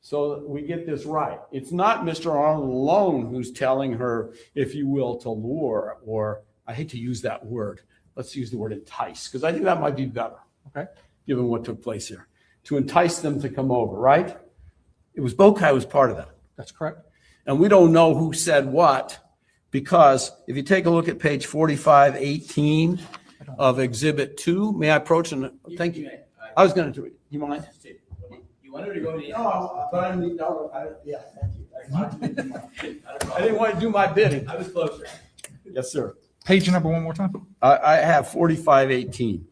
So we get this right. It's not Mr. Arnold alone who's telling her, if you will, to lure, or I hate to use that word. Let's use the word entice, because I think that might be better, Okay. given what took place here. To entice them to come over, right? It was Bokai was part of that. That's correct. And we don't know who said what, because if you take a look at page 4518 of Exhibit 2, may I approach and thank you. I was going to do it. You mind? You wanted to go to the. No, but I didn't, yeah, thank you. I didn't want to do my bidding. I was closer. Yes, sir. Page number one more time. I have 4518.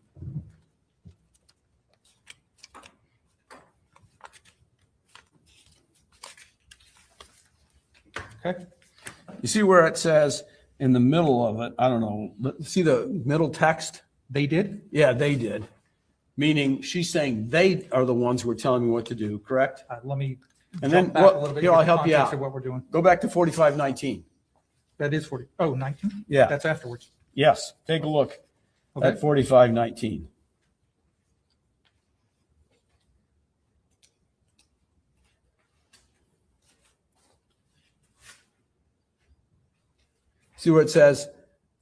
Okay. You see where it says in the middle of it, I don't know, see the middle text? They did. Yeah, they did. Meaning she's saying they are the ones who are telling me what to do, correct? Let me And jump then, back what- a little bit. here, to I'll get the help you context out. of what we're doing. Go back to 4519. That is 40. Oh, 19? Yeah. That's afterwards. Yes, take a look Okay. at 4519. See where it says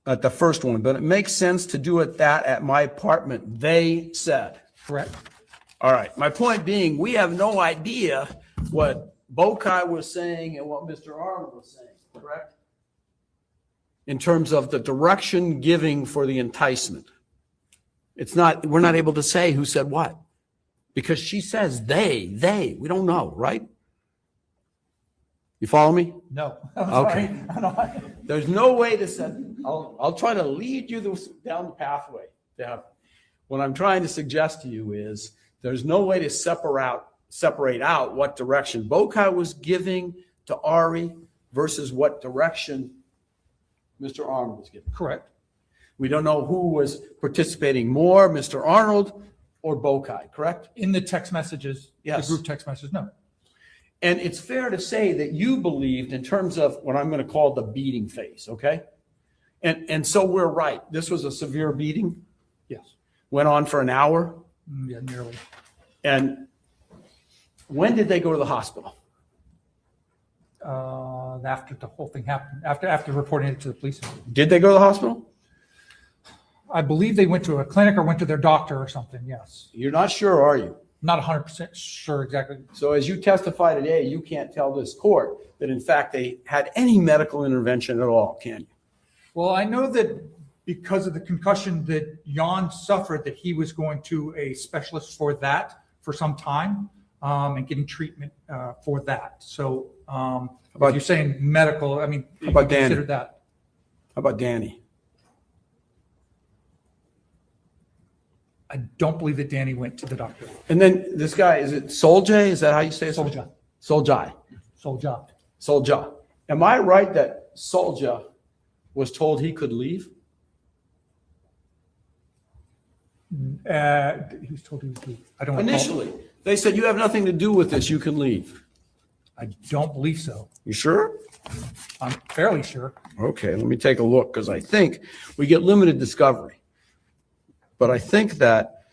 at the first one, but it makes sense to do it that at my apartment, they said. Correct. All right, my point being, we have no idea what Bokai was saying and what Mr. Arnold was saying, correct? In terms of the direction giving for the enticement. It's not, we're not able to say who said what. Because she says they, we don't know, right? You follow me? No. Okay. There's no way to set, I'll try to lead you down the pathway to heaven. What I'm trying to suggest to you is there's no way to separate out what direction Bokai was giving to Ari versus what direction Mr. Arnold was giving. Correct. We don't know who was participating more, Mr. Arnold or Bokai, correct? In the text messages, Yes. the group text messages, no. And it's fair to say that you believed in terms of what I'm going to call the beating phase, okay? And so we're right. This was a severe beating, Yes. went on for an hour. Yeah, nearly. And when did they go to the hospital? After the whole thing happened, after reporting it to the police. Did they go to the hospital? I believe they went to a clinic or went to their doctor or something, yes. You're not sure, are you? Not 100% sure exactly. So as you testify today, you can't tell this court that in fact they had any medical intervention at all, can you? Well, I know that because of the concussion that Jan suffered, that he was going to a specialist for that for some time and getting treatment for that. So if you're saying medical, I mean, you about can consider Danny? that. How about Danny? I don't believe that Danny went to the doctor. And then this guy, is it Soljay? Is that how you say it? Solja. Soljai. Solja. Solja. Am I right that Solja was told he could leave? He was told he was leave. I don't recall. Initially, they said, you have nothing to do with this, you can leave. I don't believe so. You sure? I'm fairly sure. Okay, let me take a look, because I think we get limited discovery. But I think that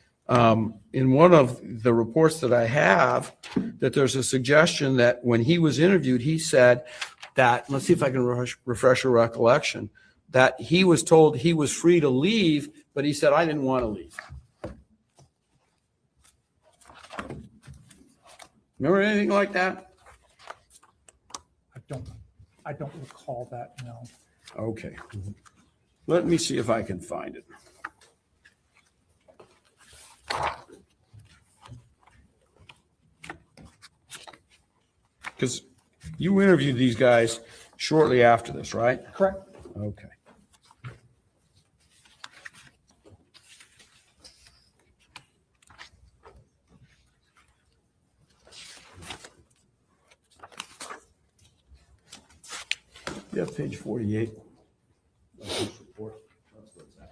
in one of the reports that I have, that there's a suggestion that when he was interviewed, he said that, let's see if I can refresh your recollection, that he was told he was free to leave, but he said, I didn't want to leave. Remember anything like that? I don't recall that, no. Okay. Let me see if I can find it. Because you interviewed these guys shortly after this, right? Correct. Okay. You have page 48. of this report. That's where it's at.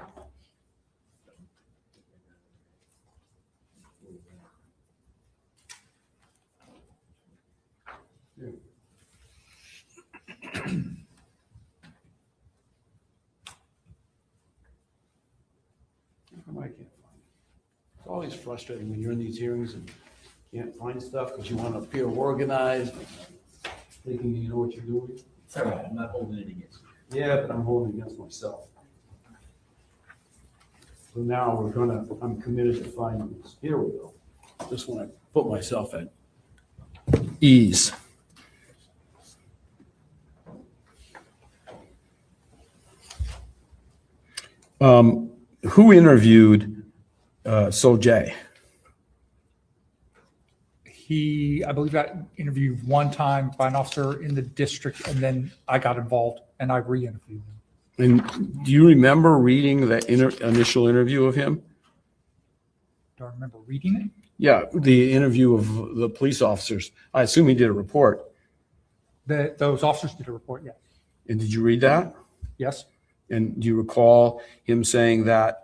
Yeah. How come I can't find it? It's always frustrating when you're in these hearings and can't find stuff because you want to appear organized, thinking you know what you're doing. It's all right, I'm not holding it against you. Yeah, but I'm holding against myself. So now I'm committed to finding this. Here we go. Just want to put myself at ease. Who interviewed Soljay? I believe, got interviewed one time by an officer in the district, and then I got involved and I re-interviewed him. And do you remember reading the initial interview of him? Do I remember reading it? Yeah, the interview of the police officers. I assume he did a report. Those officers did a report, yes. And did you read that? Yes. And do you recall him saying that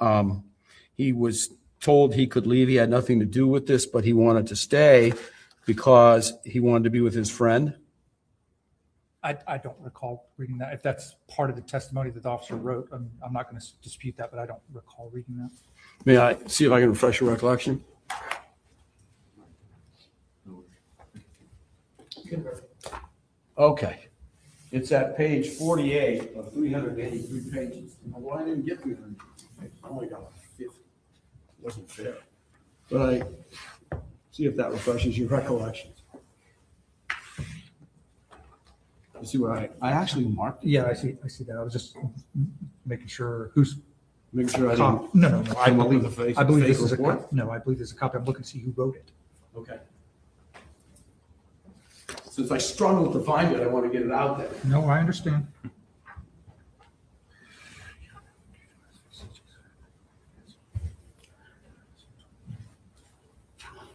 he was told he could leave, he had nothing to do with this, but he wanted to stay because he wanted to be with his friend? I don't recall reading that. If that's part of the testimony that the officer wrote, I'm not going to dispute that, but I don't recall reading that. May I see if I can refresh your recollection? Okay. It's at page 48 of 383 pages. Well, I didn't get 300 pages. I only got like 50. Wasn't fair. But I see if that refreshes your recollection. You see what I actually marked? Yeah, I see that. I was just making sure who's. Make sure I didn't. No. I come up believe, with a fake- I believe this fake is a, report? no, I believe this is a copy. I'm looking to see who wrote it. Okay. Since I struggled to find it, I want to get it out there. No, I understand.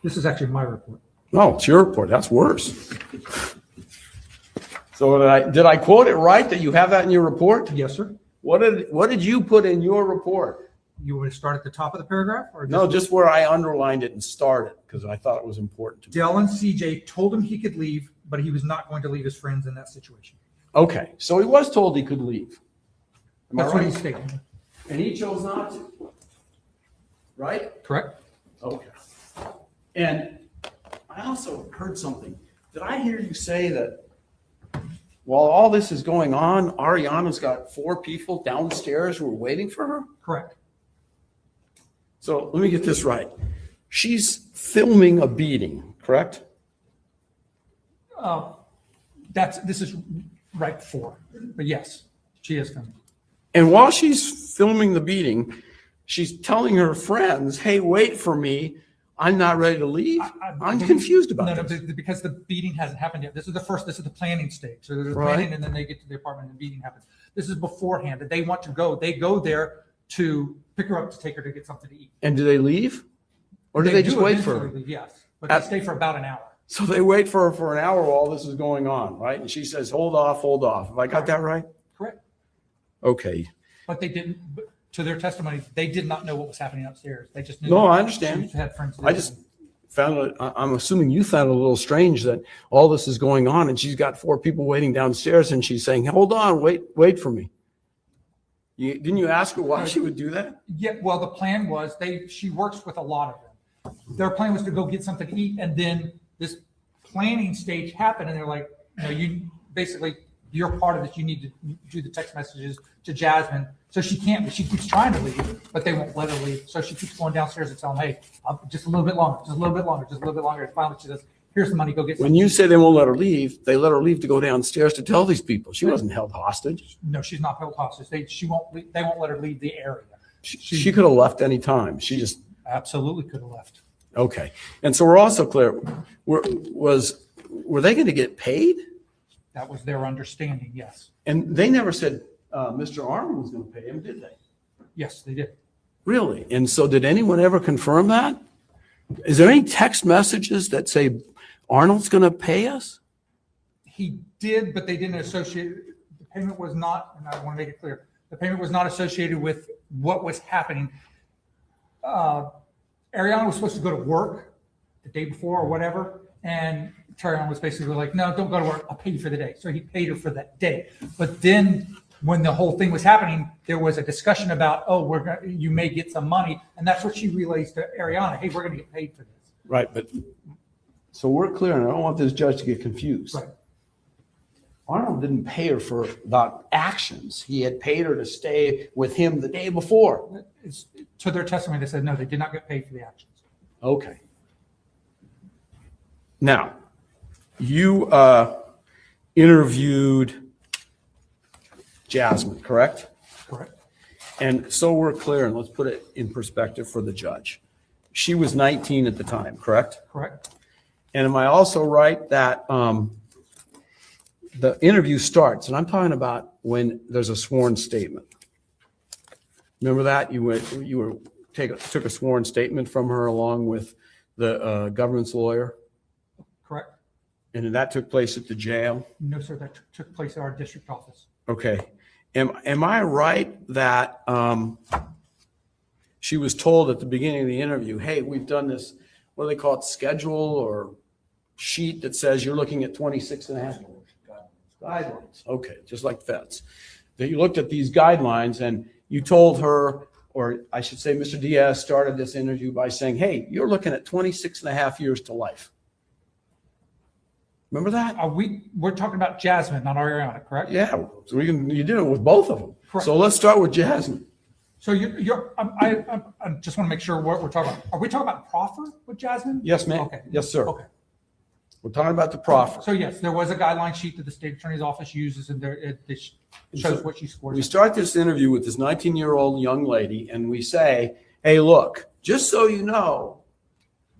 This is actually my report. No, it's your report. That's worse. So did I quote it right that you have that in your report? Yes, sir. What did you put in your report? You want to start at the top of the paragraph? Or No, just where I underlined it and started because I thought it was important to me. Dell and CJ told him he could leave, but he was not going to leave his friends in that situation. Okay, so he was told he could leave. Am I That's what he right? stated. And he chose not to. Right? Correct? Okay. And I also heard something. Did I hear you say that while all this is going on, Ariana's got 4 people downstairs who are waiting for her? Correct. So let me get this right. She's filming a beating, correct? This is right before, but yes, she is coming. And while she's filming the beating, she's telling her friends, hey, wait for me. I'm not ready to leave. I'm confused about No, this. because the beating hasn't happened yet. This is the planning stage. So there's Right. planning and then they get to the apartment and the beating happens. This is beforehand. They want to go. They go there to pick her up to take her to get something to eat. And do they leave? Or do they just do wait for her? eventually leave, yes, but they stay for about an hour. So they wait for her for an hour while this is going on, right? And she says, hold off, hold off. Have I got that right? Correct. Okay. But they didn't, to their testimony, they did not know what was happening upstairs. They just knew. No, that I understand. she had friends. I just found it, I'm assuming you found it a little strange that all this is going on and she's got 4 people waiting downstairs and she's saying, hold on, wait for me. Didn't you ask her why she would do that? Yeah, well, the plan was she works with a lot of them. Their plan was to go get something to eat, and then this planning stage happened, and they're like, you basically, you're part of this. You need to do the text messages to Jasmine. So she can't, she keeps trying to leave, but they won't let her leave. So she keeps going downstairs and telling them, hey, just a little bit longer, just a little bit longer, just a little bit longer. And finally she says, here's the money, go get something. When you say they won't let her leave, they let her leave to go downstairs to tell these people. She wasn't held hostage. No, she's not held hostage. They won't let her leave the area. She could have left any time. She just, Absolutely could have left. okay. And so we're also clear, were they going to get paid? That was their understanding, yes. And they never said Mr. Arnold was going to pay him, did they? Yes, they did. Really? And so did anyone ever confirm that? Is there any text messages that say Arnold's going to pay us? He did, but they didn't associate, the payment was not, and I want to make it clear, the payment was not associated with what was happening. Ariana was supposed to go to work the day before or whatever, and Terrion was basically like, no, don't go to work, I'll pay you for the day. So he paid her for that day. But then when the whole thing was happening, there was a discussion about, you may get some money, and that's what she relays to Ariana, hey, we're going to get paid for this. Right, but so we're clear, and I don't want this judge to get confused. Right. Arnold didn't pay her for the actions. He had paid her to stay with him the day before. To their testimony, they said, no, they did not get paid for the actions. Okay. Now, you interviewed Jasmine, correct? Correct. And so we're clear, and let's put it in perspective for the judge. She was 19 at the time, correct? Correct. And am I also right that the interview starts, and I'm talking about when there's a sworn statement. Remember that? Took a sworn statement from her along with the government's lawyer? Correct. And that took place at the jail? No, sir, that took place at our district office. Okay. Am I right that she was told at the beginning of the interview, hey, we've done this, what do they call it, schedule or sheet that says you're looking at 26 and a half guidelines? Okay, just like feds. That you looked at these guidelines and you told her, or I should say Mr. Diaz started this interview by saying, hey, you're looking at 26 and a half years to life. Remember that? We're talking about Jasmine, not Ariana, correct? Yeah, so you did it with both of them. Correct. So let's start with Jasmine. So I just want to make sure what we're talking about. Are we talking about proffer with Jasmine? Yes, ma'am. Okay. Yes, sir. Okay. We're talking about the proffer. So yes, there was a guideline sheet that the state attorney's office uses, and there, it shows what she scores. We start this interview with this 19-year-old young lady, and we say, hey, look, just so you know,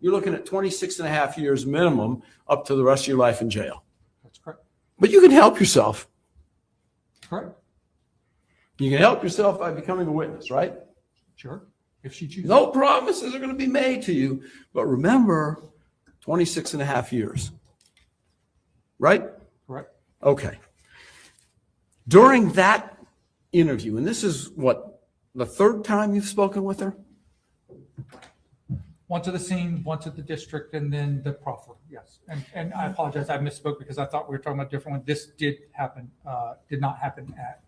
you're looking at 26 and a half years minimum up to the rest of your life in jail. That's correct. But you can help yourself. Correct. You can help yourself by becoming a witness, right? Sure. If she chooses. No promises are going to be made to you. But remember, 26 and a half years. Right? Correct. Okay. During that interview, and this is what, the third time you've spoken with her? Once at the scene, once at the district, and then the proffer, yes. And I apologize, I misspoke because I thought we were talking about a different one. This did not happen at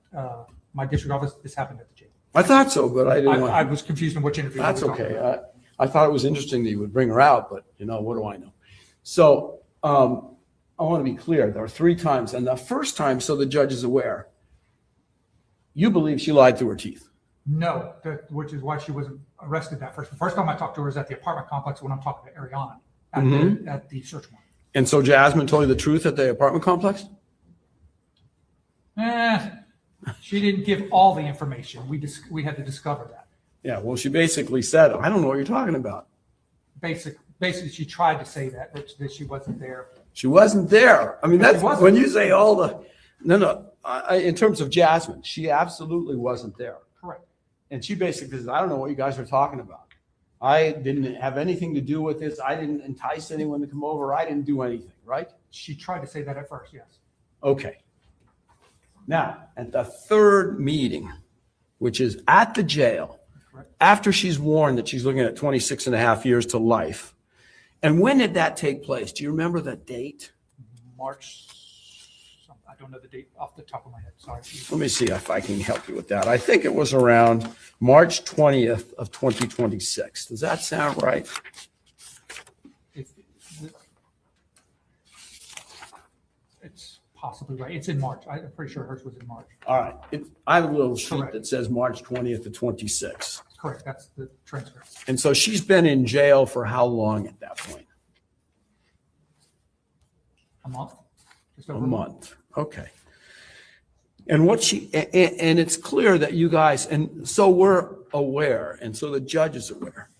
my district office. This happened at the jail. I thought so, but I didn't want. I was confused on which interview. That's we were talking okay. about. I thought it was interesting that you would bring her out, but what do I know? So I want to be clear. There are 3 times, and the first time, so the judge is aware, you believe she lied through her teeth. No, which is why she wasn't arrested that first. The first time I talked to her was at the apartment complex when I'm talking to Ariana at the search warrant. And so Jasmine told you the truth at the apartment complex? She didn't give all the information. We had to discover that. Yeah, well, she basically said, I don't know what you're talking about. Basically, she tried to say that she wasn't there. She wasn't there. I mean, But she that's wasn't. when you say all the, no. In terms of Jasmine, she absolutely wasn't there. Correct. And she basically says, I don't know what you guys are talking about. I didn't have anything to do with this. I didn't entice anyone to come over. I didn't do anything, right? She tried to say that at first, yes. Okay. Now, at the third meeting, which is at the jail, Correct. after she's warned that she's looking at 26 and a half years to life. And when did that take place? Do you remember the date? March, I don't know the date off the top of my head, sorry. Let me see if I can help you with that. I think it was around March 20th of 2026. Does that sound right? It's possibly right. It's in March. I'm pretty sure hers was in March. All right. I have a little sheet Correct. that says March 20th to 26. Correct, that's the transcript. And so she's been in jail for how long at that point? A month? Just A over month. Okay. And and it's clear that you guys, and so we're aware, and so the judge is aware.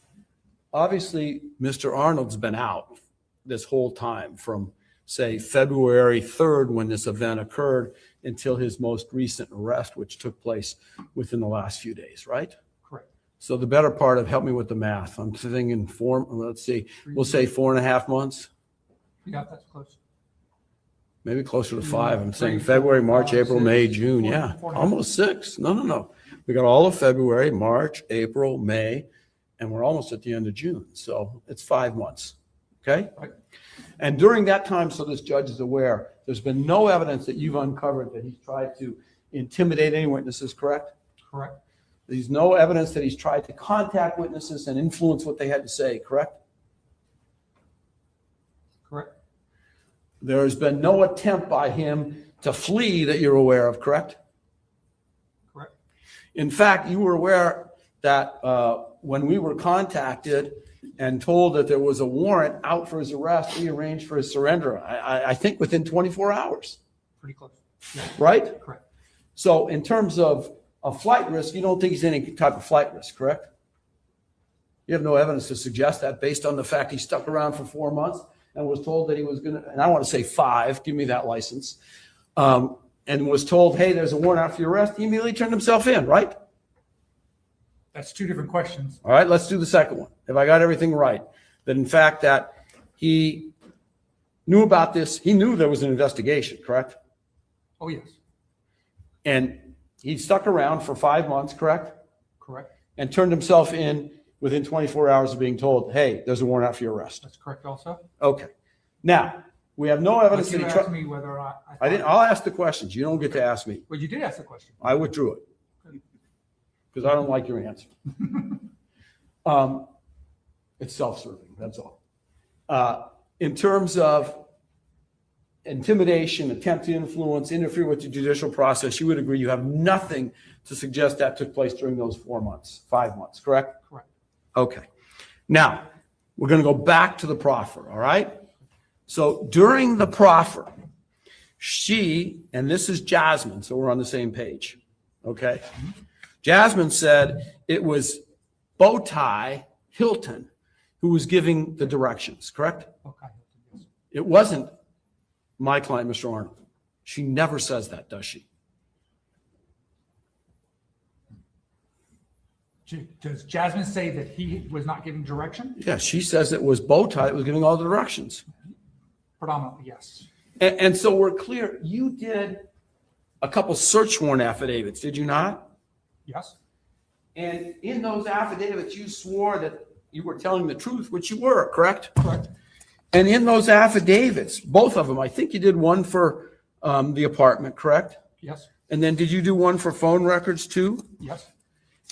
Obviously, Mr. Arnold's been out this whole time from, say, February 3rd, when this event occurred, until his most recent arrest, which took place within the last few days, right? Correct. So the better part of, help me with the math, I'm thinking let's see, we'll say 4.5 months, Yeah, that's close. maybe closer to 5. I'm saying 3, February, March, 5, April, 6, May, June, 4, yeah, 4.5. almost 6. No. We got all of February, March, April, May, and we're almost at the end of June. So it's 5 months, okay? Right. And during that time, so this judge is aware, there's been no evidence that you've uncovered that he's tried to intimidate any witnesses, correct? Correct. There's no evidence that he's tried to contact witnesses and influence what they had to say, correct? Correct. There has been no attempt by him to flee that you're aware of, correct? Correct. In fact, you were aware that when we were contacted and told that there was a warrant out for his arrest, we arranged for his surrender, I think within 24 hours, Pretty close. Yeah, right? correct. So in terms of a flight risk, you don't think he's any type of flight risk, correct? You have no evidence to suggest that based on the fact he stuck around for 4 months and was told that he was going to, and I want to say 5, give me that license, and was told, hey, there's a warrant out for your arrest. He immediately turned himself in, right? That's 2 different questions. All right, let's do the second one. If I got everything right, that in fact that he knew about this, he knew there was an investigation, correct? Oh, yes. And he stuck around for 5 months, correct? Correct. And turned himself in within 24 hours of being told, hey, there's a warrant out for your arrest. That's correct also. Okay. Now, we have no evidence But that you he asked me whether or not. I didn't, I'll ask the questions. You don't get to ask me. Well, you did ask the question. I withdrew it because I don't like your answer. It's self-serving, that's all. In terms of intimidation, attempt to influence, interfere with the judicial process, you would agree you have nothing to suggest that took place during those 4 months, 5 months, correct? Correct. Okay. Now, we're going to go back to the proffer, all right? So during the proffer, she, and this is Jasmine, so we're on the same page, okay? Jasmine said it was Bowtie Hilton who was giving the directions, correct? Okay. Yes. It wasn't my client, Mr. Arnold. She never says that, does she? Does Jasmine say that he was not giving direction? Yeah, she says it was Bowtie that was giving all the directions. Predominantly, yes. And so we're clear, you did a couple search warrant affidavits, did you not? Yes. And in those affidavits, you swore that you were telling the truth, which you were, correct? Correct. And in those affidavits, both of them, I think you did one for the apartment, correct? Yes. And then did you do one for phone records too? Yes.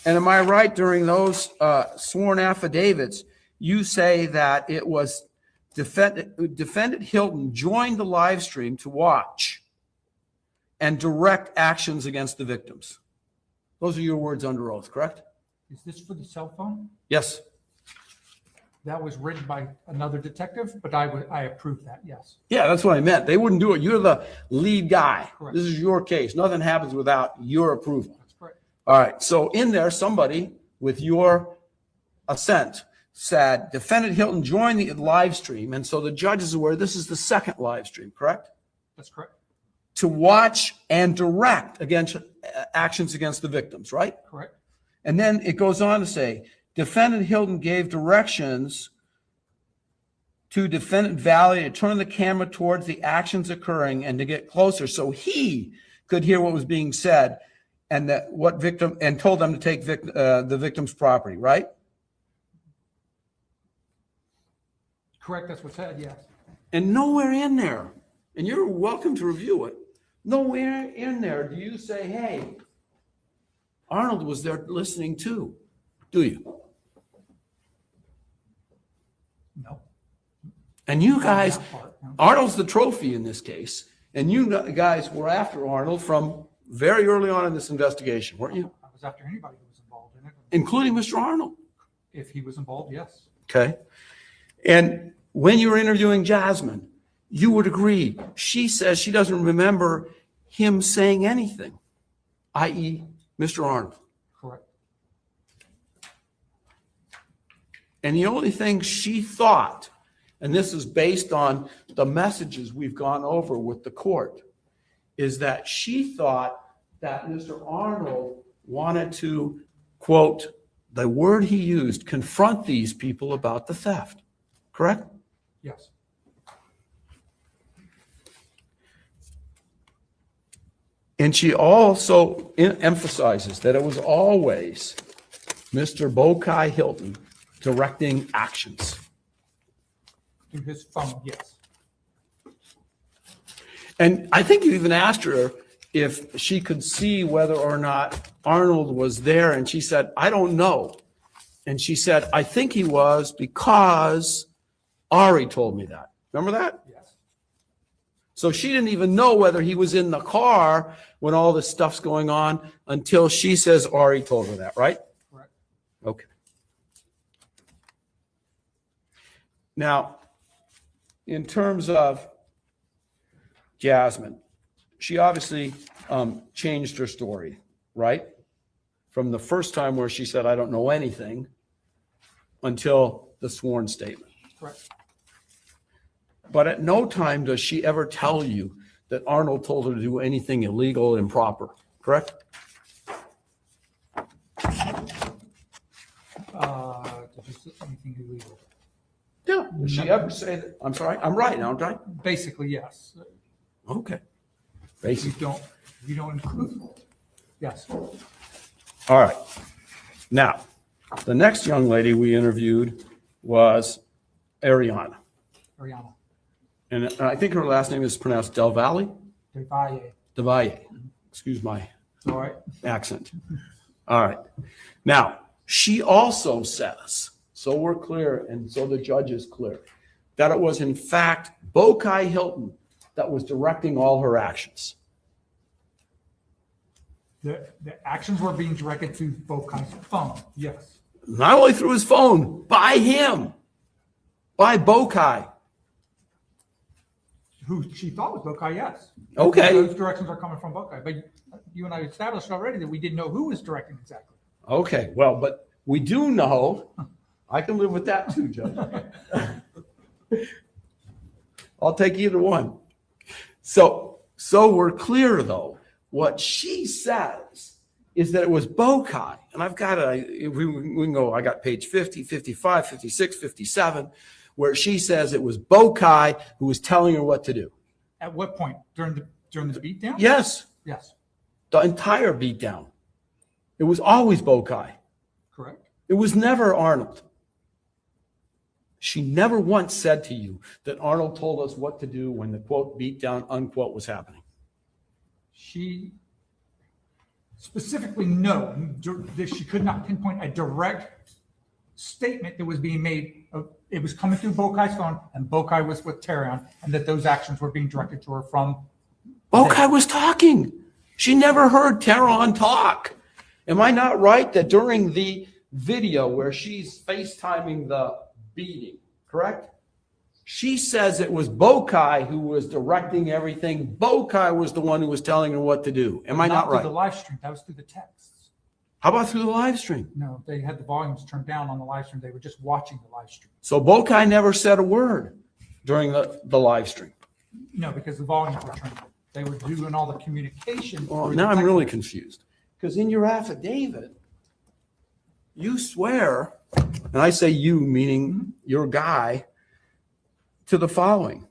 And am I right, during those sworn affidavits, you say that it was defendant Hilton joined the live stream to watch and direct actions against the victims? Those are your words under oath, correct? Is this for the cell phone? Yes. That was written by another detective, but I approve that, yes. Yeah, that's what I meant. They wouldn't do it. You're the lead guy. Correct. This is your case. Nothing happens without your approval. That's correct. All right. So in there, somebody with your assent said defendant Hilton joined the live stream. And so the judge is aware this is the second live stream, correct? That's correct. To watch and direct against actions against the victims, right? Correct. And then it goes on to say, defendant Hilton gave directions to defendant Valley to turn the camera towards the actions occurring and to get closer so he could hear what was being said and that what victim, and told them to take the victim's property, right? Correct, that's what's said, yes. And nowhere in there, and you're welcome to review it, nowhere in there do you say, hey, Arnold was there listening too, do you? No. And you guys, That part, no. Arnold's the trophy in this case, and you guys were after Arnold from very early on in this investigation, weren't you? I was after anybody who was involved in it. Including Mr. Arnold. If he was involved, yes. Okay. And when you were interviewing Jasmine, you would agree, she says she doesn't remember him saying anything, i.e. Mr. Arnold. Correct. And the only thing she thought, and this is based on the messages we've gone over with the court, is that she thought that Mr. Arnold wanted to, quote, the word he used, confront these people about the theft. Correct? Yes. And she also emphasizes that it was always Mr. Bokai Hilton directing actions. Through his phone, yes. And I think you even asked her if she could see whether or not Arnold was there, and she said, I don't know. And she said, I think he was because Ari told me that. Remember that? Yes. So she didn't even know whether he was in the car when all this stuff's going on until she says Ari told her that, right? Correct. Okay. Now, in terms of Jasmine, she obviously changed her story, right? From the first time where she said, I don't know anything, until the sworn statement. Correct. But at no time does she ever tell you that Arnold told her to do anything illegal, improper, correct? Did you say anything illegal? Yeah. Does she ever say that? I'm sorry, I'm right now, aren't I? Basically, yes. Okay. You Basically. don't include. Yes. All right. Now, the next young lady we interviewed was Ariana. Ariana. And I think her last name is pronounced Del Valle? Devalle. DeValle. Excuse my All right. accent. All right. Now, she also says, so we're clear and so the judge is clear, that it was in fact Bokai Hilton that was directing all her actions. The actions were being directed to Bokai's phone. Yes. Not only through his phone, by him, by Bokai. Who she thought was Bokai, yes. Okay. Those directions are coming from Bokai. But you and I established already that we didn't know who was directing exactly. Okay, well, but we do know, I can live with that too, Judge. I'll take either one. So we're clear though, what she says is that it was Bokai, and I've got we can go, I got page 50, 55, 56, 57, where she says it was Bokai who was telling her what to do. At what point? During the beatdown? Yes, Yes. the entire beatdown. It was always Bokai. Correct. It was never Arnold. She never once said to you that Arnold told us what to do when the quote beatdown unquote was happening. She specifically that she could not pinpoint a direct statement that was being made. It was coming through Bokai's phone, and Bokai was with Terrion, and that those actions were being directed to her from. Bokai was talking. She never heard Terrion talk. Am I not right that during the video where she's FaceTiming the beating, correct? She says it was Bokai who was directing everything. Bokai was the one who was telling her what to do. Am I not through right? the live stream. That was through the texts. How about through the live stream? No, they had the volumes turned down on the live stream. They were just watching the live stream. So Bokai never said a word during the live stream. No, because the volumes were turned down. They were doing all the communication. Well, through now the I'm really text. confused. Because in your affidavit, you swear, and I say you, meaning your guy, to the following.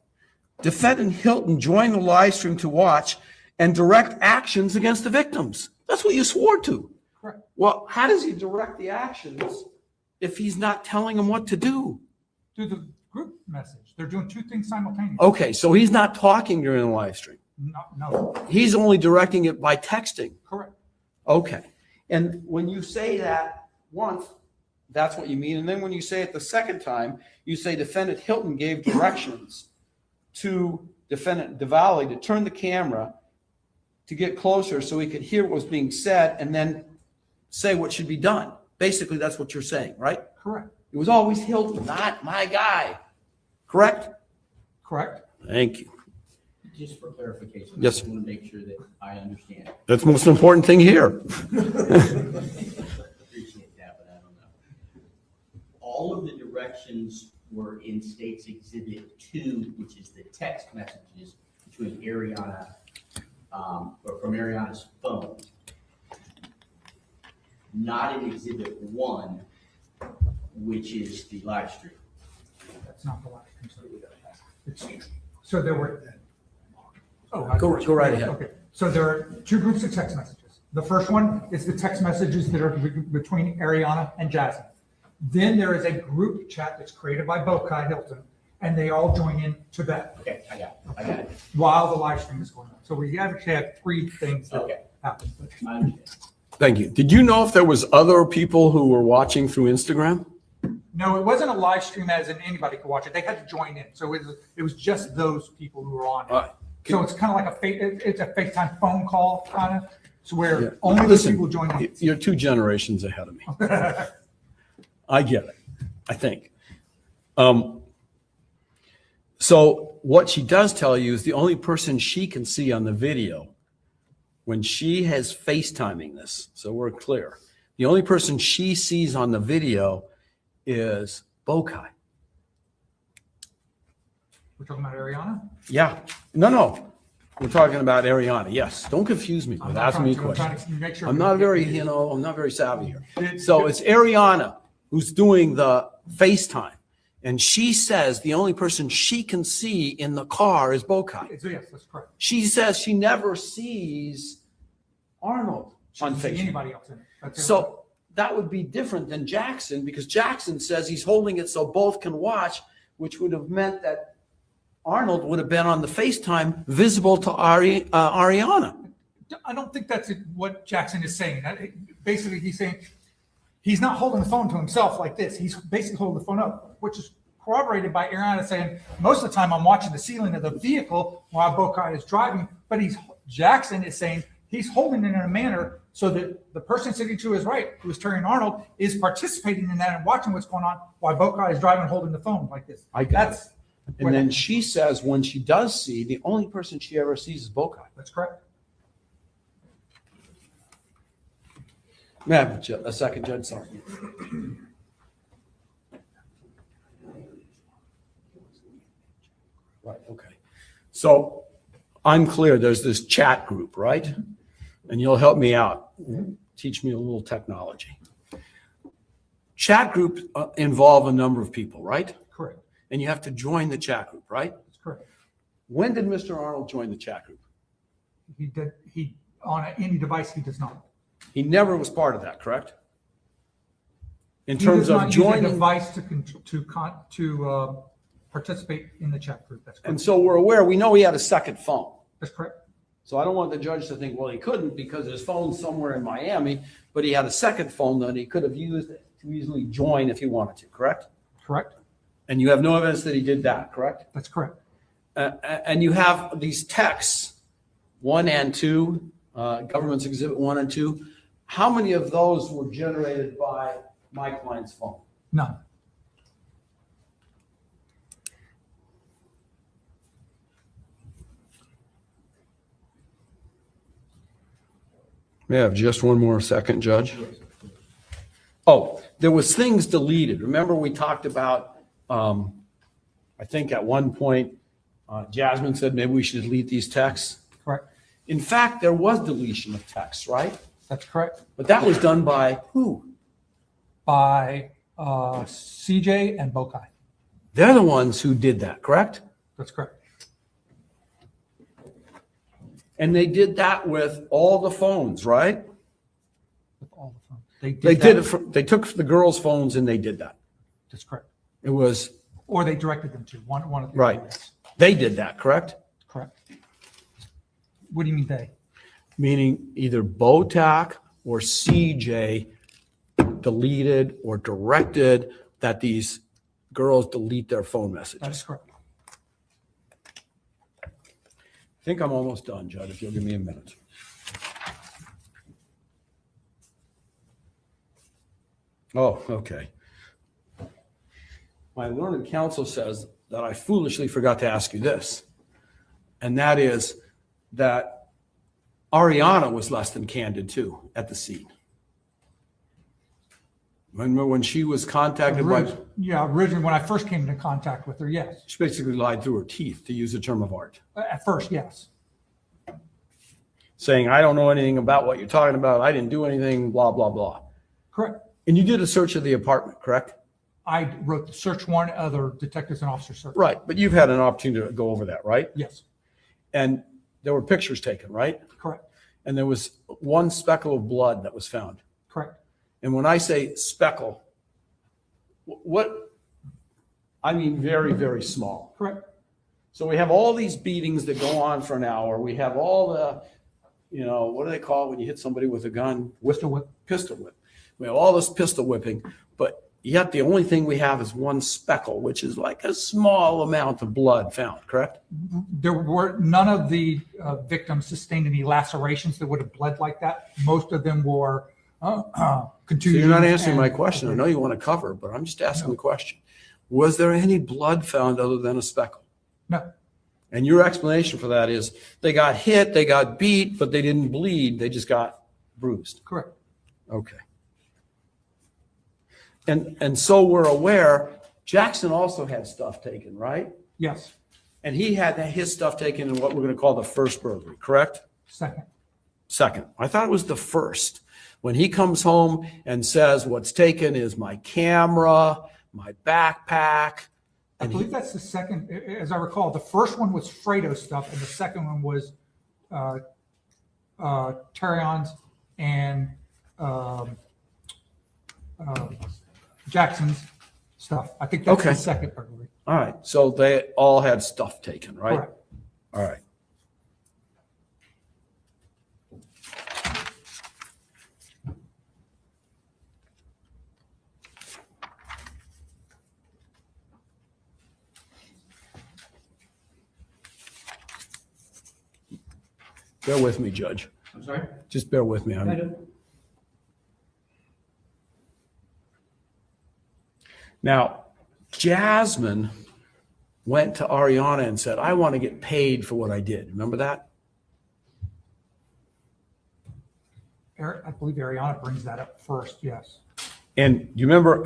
Defendant Hilton joined the live stream to watch and direct actions against the victims. That's what you swore to. Correct. Well, how does he direct the actions if he's not telling them what to do? Through the group message. They're doing two things simultaneously. Okay, so he's not talking during the live stream. No, He's only directing it by texting. correct. Okay. And when you say that once, that's what you mean. And then when you say it the second time, you say defendant Hilton gave directions to defendant DeValley to turn the camera to get closer so he could hear what was being said and then say what should be done. Basically, that's what you're saying, right? Correct. It was always Hilton, not my guy. Correct? Correct. Thank you. Just for clarification. Yes. I want to make sure that I understand. That's the most important thing here. Appreciate that, but I don't know. All of the directions were in State's Exhibit 2, which is the text messages between Ariana, or from Ariana's phone. Not in Exhibit 1, which is the live stream. That's not the live stream. So there were. Go right ahead. Okay. So there are two groups of text messages. The first one is the text messages that are between Ariana and Jasmine. Then there is a group chat that's created by Bokai Hilton, and they all join in to that. Okay, I got it. While the live stream is going on. So we actually have three things that Okay. happen. I understand. Thank you. Did you know if there was other people who were watching through Instagram? No, it wasn't a live stream as in anybody could watch it. They had to join in. So it was just those people who were on it. So it's kind of like it's a FaceTime phone call kind of, so where only those Listen, people join in. you're 2 generations ahead of me. I get it, I think. So what she does tell you is the only person she can see on the video when she has FaceTiming this, so we're clear, the only person she sees on the video is Bokai. We're talking about Ariana? Yeah, no. We're talking about Ariana, yes. Don't confuse me with asking me I'm trying questions. to make sure. I'm not very savvy here. So it's Ariana who's doing the FaceTime. And she says the only person she can see in the car is Bokai. So yes, that's correct. She says she never sees Arnold She on doesn't see FaceTime. anybody else in it. That's it. So that would be different than Jackson because Jackson says he's holding it so both can watch, which would have meant that Arnold would have been on the FaceTime visible to Ariana. I don't think that's what Jackson is saying. Basically, he's saying he's not holding the phone to himself like this. He's basically holding the phone up, which is corroborated by Ariana saying, most of the time I'm watching the ceiling of the vehicle while Bokai is driving, but Jackson is saying he's holding it in a manner so that the person sitting to his right, who is Terrion Arnold, is participating in that and watching what's going on while Bokai is driving and holding the phone like this. And then she says when she does see, the only person she ever sees is Bokai. That's correct. May I have a second, Judge? Sorry. Right, okay. So I'm clear, there's this chat group, right? And you'll help me out, teach me a little technology. Chat groups involve a number of people, right? Correct. And you have to join the chat group, right? That's correct. When did Mr. Arnold join the chat group? He on any device, he does not. He never was part of that, correct? In He terms does of not use a joining, device to participate in the chat group. That's correct. and so we're aware, we know he had a second phone. That's correct. So I don't want the judge to think, well, he couldn't because his phone's somewhere in Miami, but he had a second phone that he could have used to easily join if he wanted to, correct? Correct. And you have no evidence that he did that, correct? That's correct. And you have these texts, 1 and 2, Government's Exhibit 1 and 2. How many of those were generated by my client's phone? None. May I have just one more second, Judge? Oh, there was things deleted. Remember we talked about, I think at one point, Jasmine said maybe we should delete these texts. Correct. In fact, there was deletion of texts, right? That's correct. But that was done by who? By CJ and Bokai. They're the ones who did that, correct? That's correct. And they did that with all the phones, right? With all the phones. They took the girls' phones and they did that. That's correct. It was, Or they directed them to one of the. right. Yes. They did that, correct? Correct. What do you mean they? Meaning either BOTAC or CJ deleted or directed that these girls delete their phone That is messages. correct. I think I'm almost done, Judd, if you'll give me a minute. Oh, okay. My learned counsel says that I foolishly forgot to ask you this, and that is that Ariana was less than candid too at the scene. Remember when she was contacted by, Yeah, originally, when I first came into contact with her, yes. she basically lied through her teeth, to use a term of art, At first, yes. saying, I don't know anything about what you're talking about, I didn't do anything, blah, blah, blah. Correct. And you did a search of the apartment, correct? I wrote the search warrant, other detectives and officers search. Right, but you've had an opportunity to go over that, right? Yes, And there were pictures taken, right? correct, And there was one speckle of blood that was found. correct. And when I say speckle, what, I mean very, very small. Correct. So we have all these beatings that go on for an hour. We have all the, what do they call it when you hit somebody with a gun? Pistol whip. Pistol whip. We have all this pistol whipping, but yet the only thing we have is one speckle, which is like a small amount of blood found, correct? There were, none of the victims sustained any lacerations that would have bled like that. Most of them were So contusions. you're not answering my and- question. I know you want to cover, but I'm just asking the question. Was there any blood found other than a speckle? No, And your explanation for that is they got hit, they got beat, but they didn't bleed. They just got bruised. correct. Okay. And so we're aware, Jackson also had stuff taken, right? Yes, And he had his stuff taken in what we're going to call the first burglary, correct? second. Second. I thought it was the first. When he comes home and says, what's taken is my camera, my backpack. I believe that's the second, as I recall. The first one was Fredo stuff, and the second one was Terrion's and Jackson's stuff. I think that's Okay. the second burglary. All right. So they all had stuff taken, right? Correct. All right. Bear with me, Judge. I'm sorry? Just bear with me. I do. Now, Jasmine went to Ariana and said, I want to get paid for what I did. Remember that? I believe Ariana brings that up first, yes. And you remember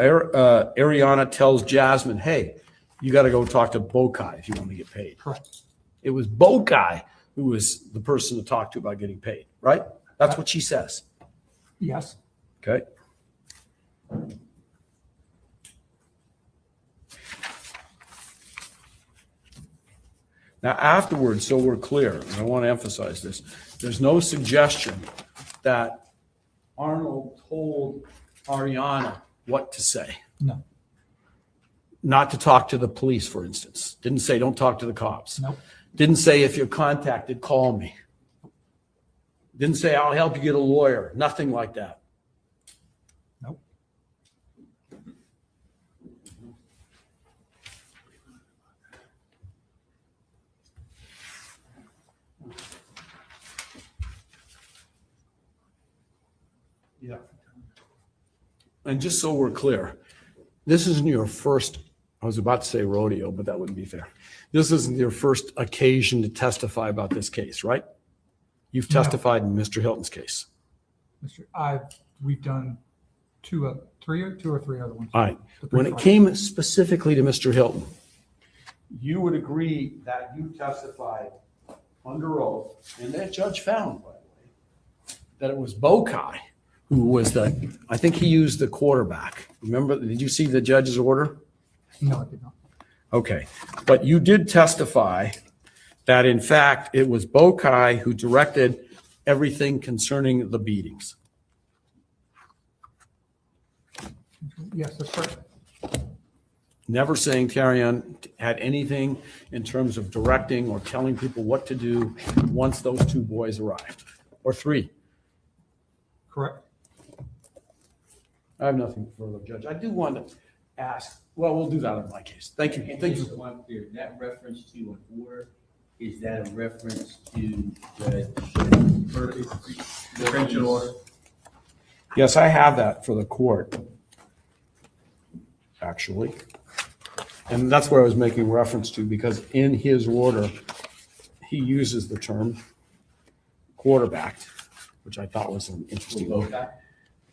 Ariana tells Jasmine, hey, you got to go talk to Bokai if you want to get paid. Correct. It was Bokai who was the person to talk to about getting paid, right? That's what she says. Yes. Okay. Now afterwards, so we're clear, and I want to emphasize this, there's no suggestion that Arnold told Ariana what to say. No. Not to talk to the police, for instance. Didn't say, don't talk to the cops. Nope. Didn't say, if you're contacted, call me. Didn't say, I'll help you get a lawyer. Nothing like that. Nope. Yeah. And just so we're clear, this isn't your first, I was about to say rodeo, but that wouldn't be fair. This isn't your first occasion to testify about this case, right? You've No. testified in Mr. Hilton's case. We've done two or three other ones. All right. The When it brief came specifically to Mr. Hilton, you would agree that you testified under oath, and that judge found, by the way, that it was Bokai who was I think he used the quarterback. Remember, did you see the judge's order? No, I did not. Okay, but you did testify that in fact it was Bokai who directed everything concerning the beatings. Yes, that's correct. Never saying Terrion had anything in terms of directing or telling people what to do once those two boys arrived, or three. Correct. I have nothing further, Judge. I do want to ask, well, we'll do that in my case. Thank you. And Thank just you. so I'm clear, that reference to an order, is that a reference to the prevention order? Yes, I have that for the court, actually. And that's what I was making reference to, because in his order, he uses the term quarterbacked, which I thought was an interesting. Okay.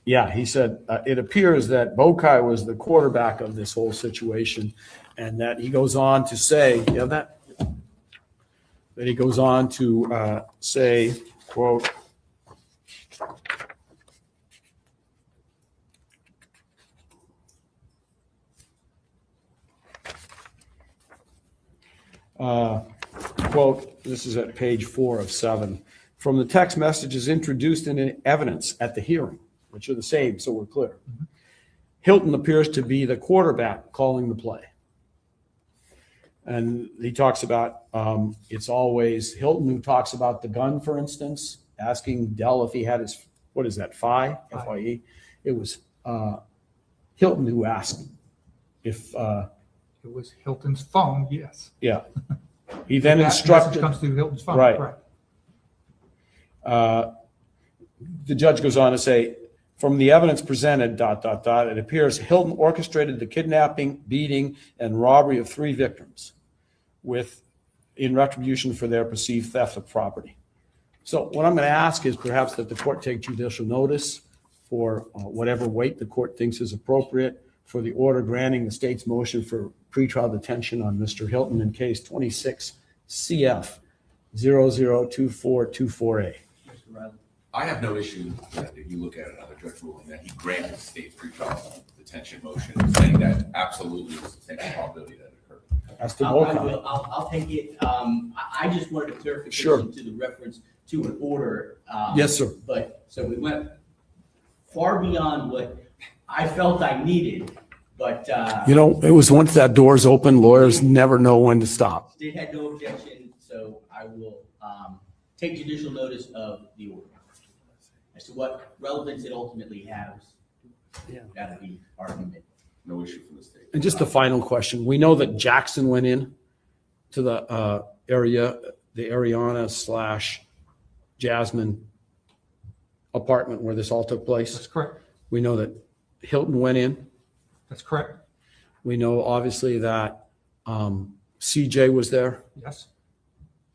Yeah, he said, it appears that Bokai was the quarterback of this whole situation, and that he goes on to say, you have that? That he goes on to say, quote, quote, this is at page 4 of 7, from the text messages introduced in evidence at the hearing, which are the same, so we're clear. Hilton appears to be the quarterback calling the play. And he talks about, it's always Hilton who talks about the gun, for instance, asking Dell if he had his, what is that, F-I-E? It was Hilton who asked if, It was Hilton's phone, yes. yeah. He then That message instructed. comes through Hilton's phone, Right. correct. The judge goes on to say, from the evidence presented, it appears Hilton orchestrated the kidnapping, beating, and robbery of 3 victims in retribution for their perceived theft of property. So what I'm going to ask is perhaps that the court take judicial notice for whatever weight the court thinks is appropriate for the order granting the state's motion for pretrial detention on Mr. Hilton in case 26 CF 002424A. Mr. Riley? I have no issue that if you look at another judge ruling that he granted the state pretrial detention motion, saying that absolutely is the same probability that it occurred. As to I Bokai. will, I'll take it. I just wanted a Sure. clarification to the reference to an order. Yes, sir. But, so we went far beyond what I felt I needed, but, You know, it was once that door's open, lawyers never know when to stop. state had no objection, so I will, take judicial notice of the order. As to what relevance it ultimately has, that'll be argument. No issue from the state. And just a final question. We know that Jackson went in to the area, the Ariana / Jasmine apartment where this all took place. That's correct. We know that Hilton went in. That's correct. We know obviously that CJ was there? Yes,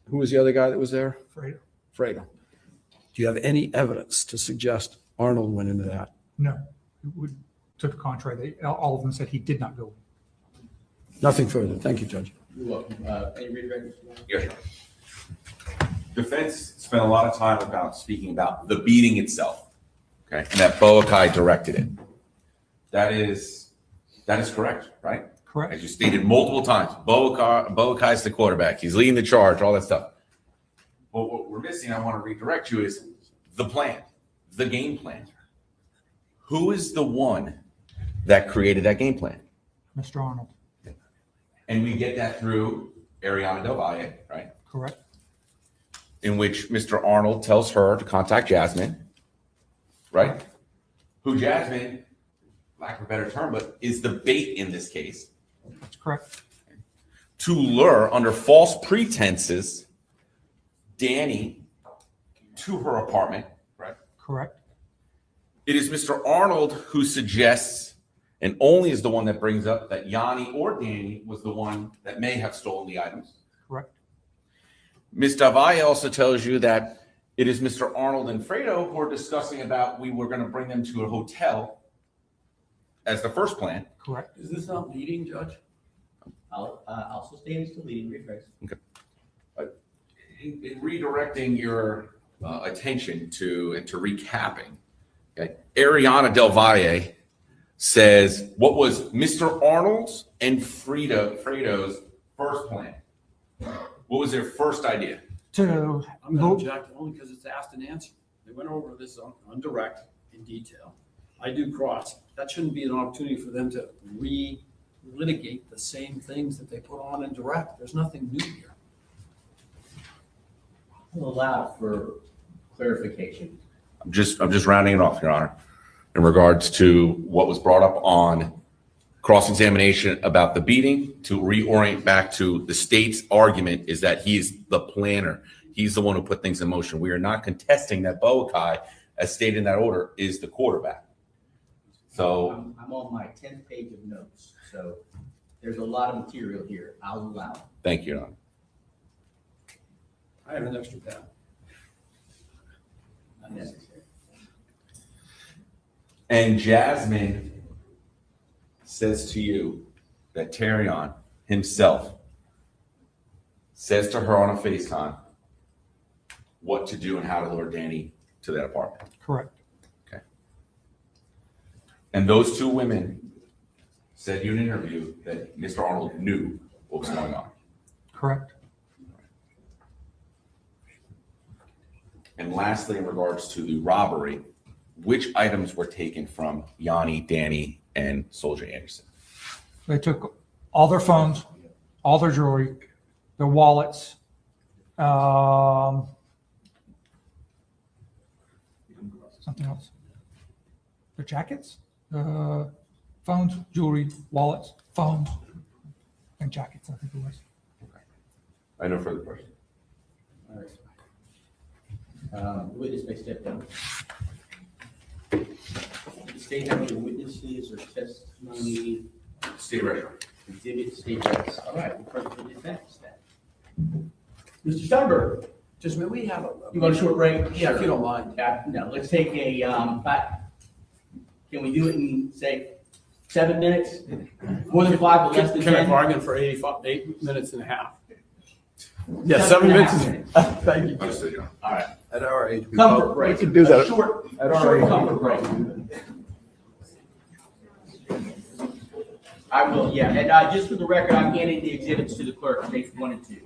Who was the other guy that was there? Fredo. Fredo. Do you have any evidence to suggest Arnold went into that? No, it would, to the contrary, all of them said he did not go. Nothing further. Thank you, Judge. You're welcome. Any redirect, Mr. Brown? Yes, sir. Defense spent a lot of time about speaking about the beating itself, okay, and that Boakai directed it. That is correct, right? Correct. As you stated multiple times, Boakai's the quarterback. He's leading the charge, all that stuff. But what we're missing, I want to redirect you, is the plan, the game plan. Who is the one that created that game plan? Mr. Arnold. And we get that through Ariana Del Valle, right? Correct. In which Mr. Arnold tells her to contact Jasmine, right? Who Jasmine, lack of a better term, but is the bait in this case, That's correct. to lure under false pretenses Danny to her apartment, right? Correct. It is Mr. Arnold who suggests, and only is the one that brings up, that Yanni or Danny was the one that may have stolen the items. Correct. Ms. Davalle also tells you that it is Mr. Arnold and Fredo who are discussing about we were going to bring them to a hotel as the first plan. Correct. Is this not leading, Judge? I'll sustain it to leading, rephrase. In redirecting your attention to and to recapping, okay, Ariana Del Valle says what was Mr. Arnold's and Fredo's first plan? What was their first idea? I'm going to object only because it's asked and answered. They went over this on direct in detail. I do cross. That shouldn't be an opportunity for them to re-litigate the same things that they put on in direct. There's nothing new here. I'll allow for clarification. I'm just rounding it off, Your Honor, in regards to what was brought up on cross-examination about the beating, to reorient back to the state's argument is that he's the planner. He's the one who put things in motion. We are not contesting that Boakai, as stated in that order, is the quarterback. So I'm on my 10th page of notes, so there's a lot of material here. I'll allow it. thank you, Your Honor. I have an extra pen. Not necessary. And Jasmine says to you that Terrion himself says to her on a FaceTime what to do and how to lure Danny to that apartment. Correct. Okay. And those two women said in an interview that Mr. Arnold knew what was going on. Correct. And lastly, in regards to the robbery, which items were taken from Yanni, Danny, and Soldier Anderson? They took all their phones, all their jewelry, their wallets, something else. Their jackets, phones, jewelry, wallets, phones, and jackets, I think it was. I have no further questions. All right. Witness may step down. The state have any witnesses or testimony, State Register. exhibits, state reps? All right, we'll first for the defense then. Mr. Steinberg, Just, may we have a? you want a short break? Yeah, if you don't mind. No, let's take a, can we do it in, say, 7 minutes? More than 5, but less than 10? Can I bargain for 8 minutes and a half? Yeah, 7 minutes. Thank you. Understood, Your Honor. All right. At our age. we Comfort both- break. We can do that. A short At our age. comfort break. I will, yeah, and just for the record, I'm handing the exhibits to the clerk, if they wanted to.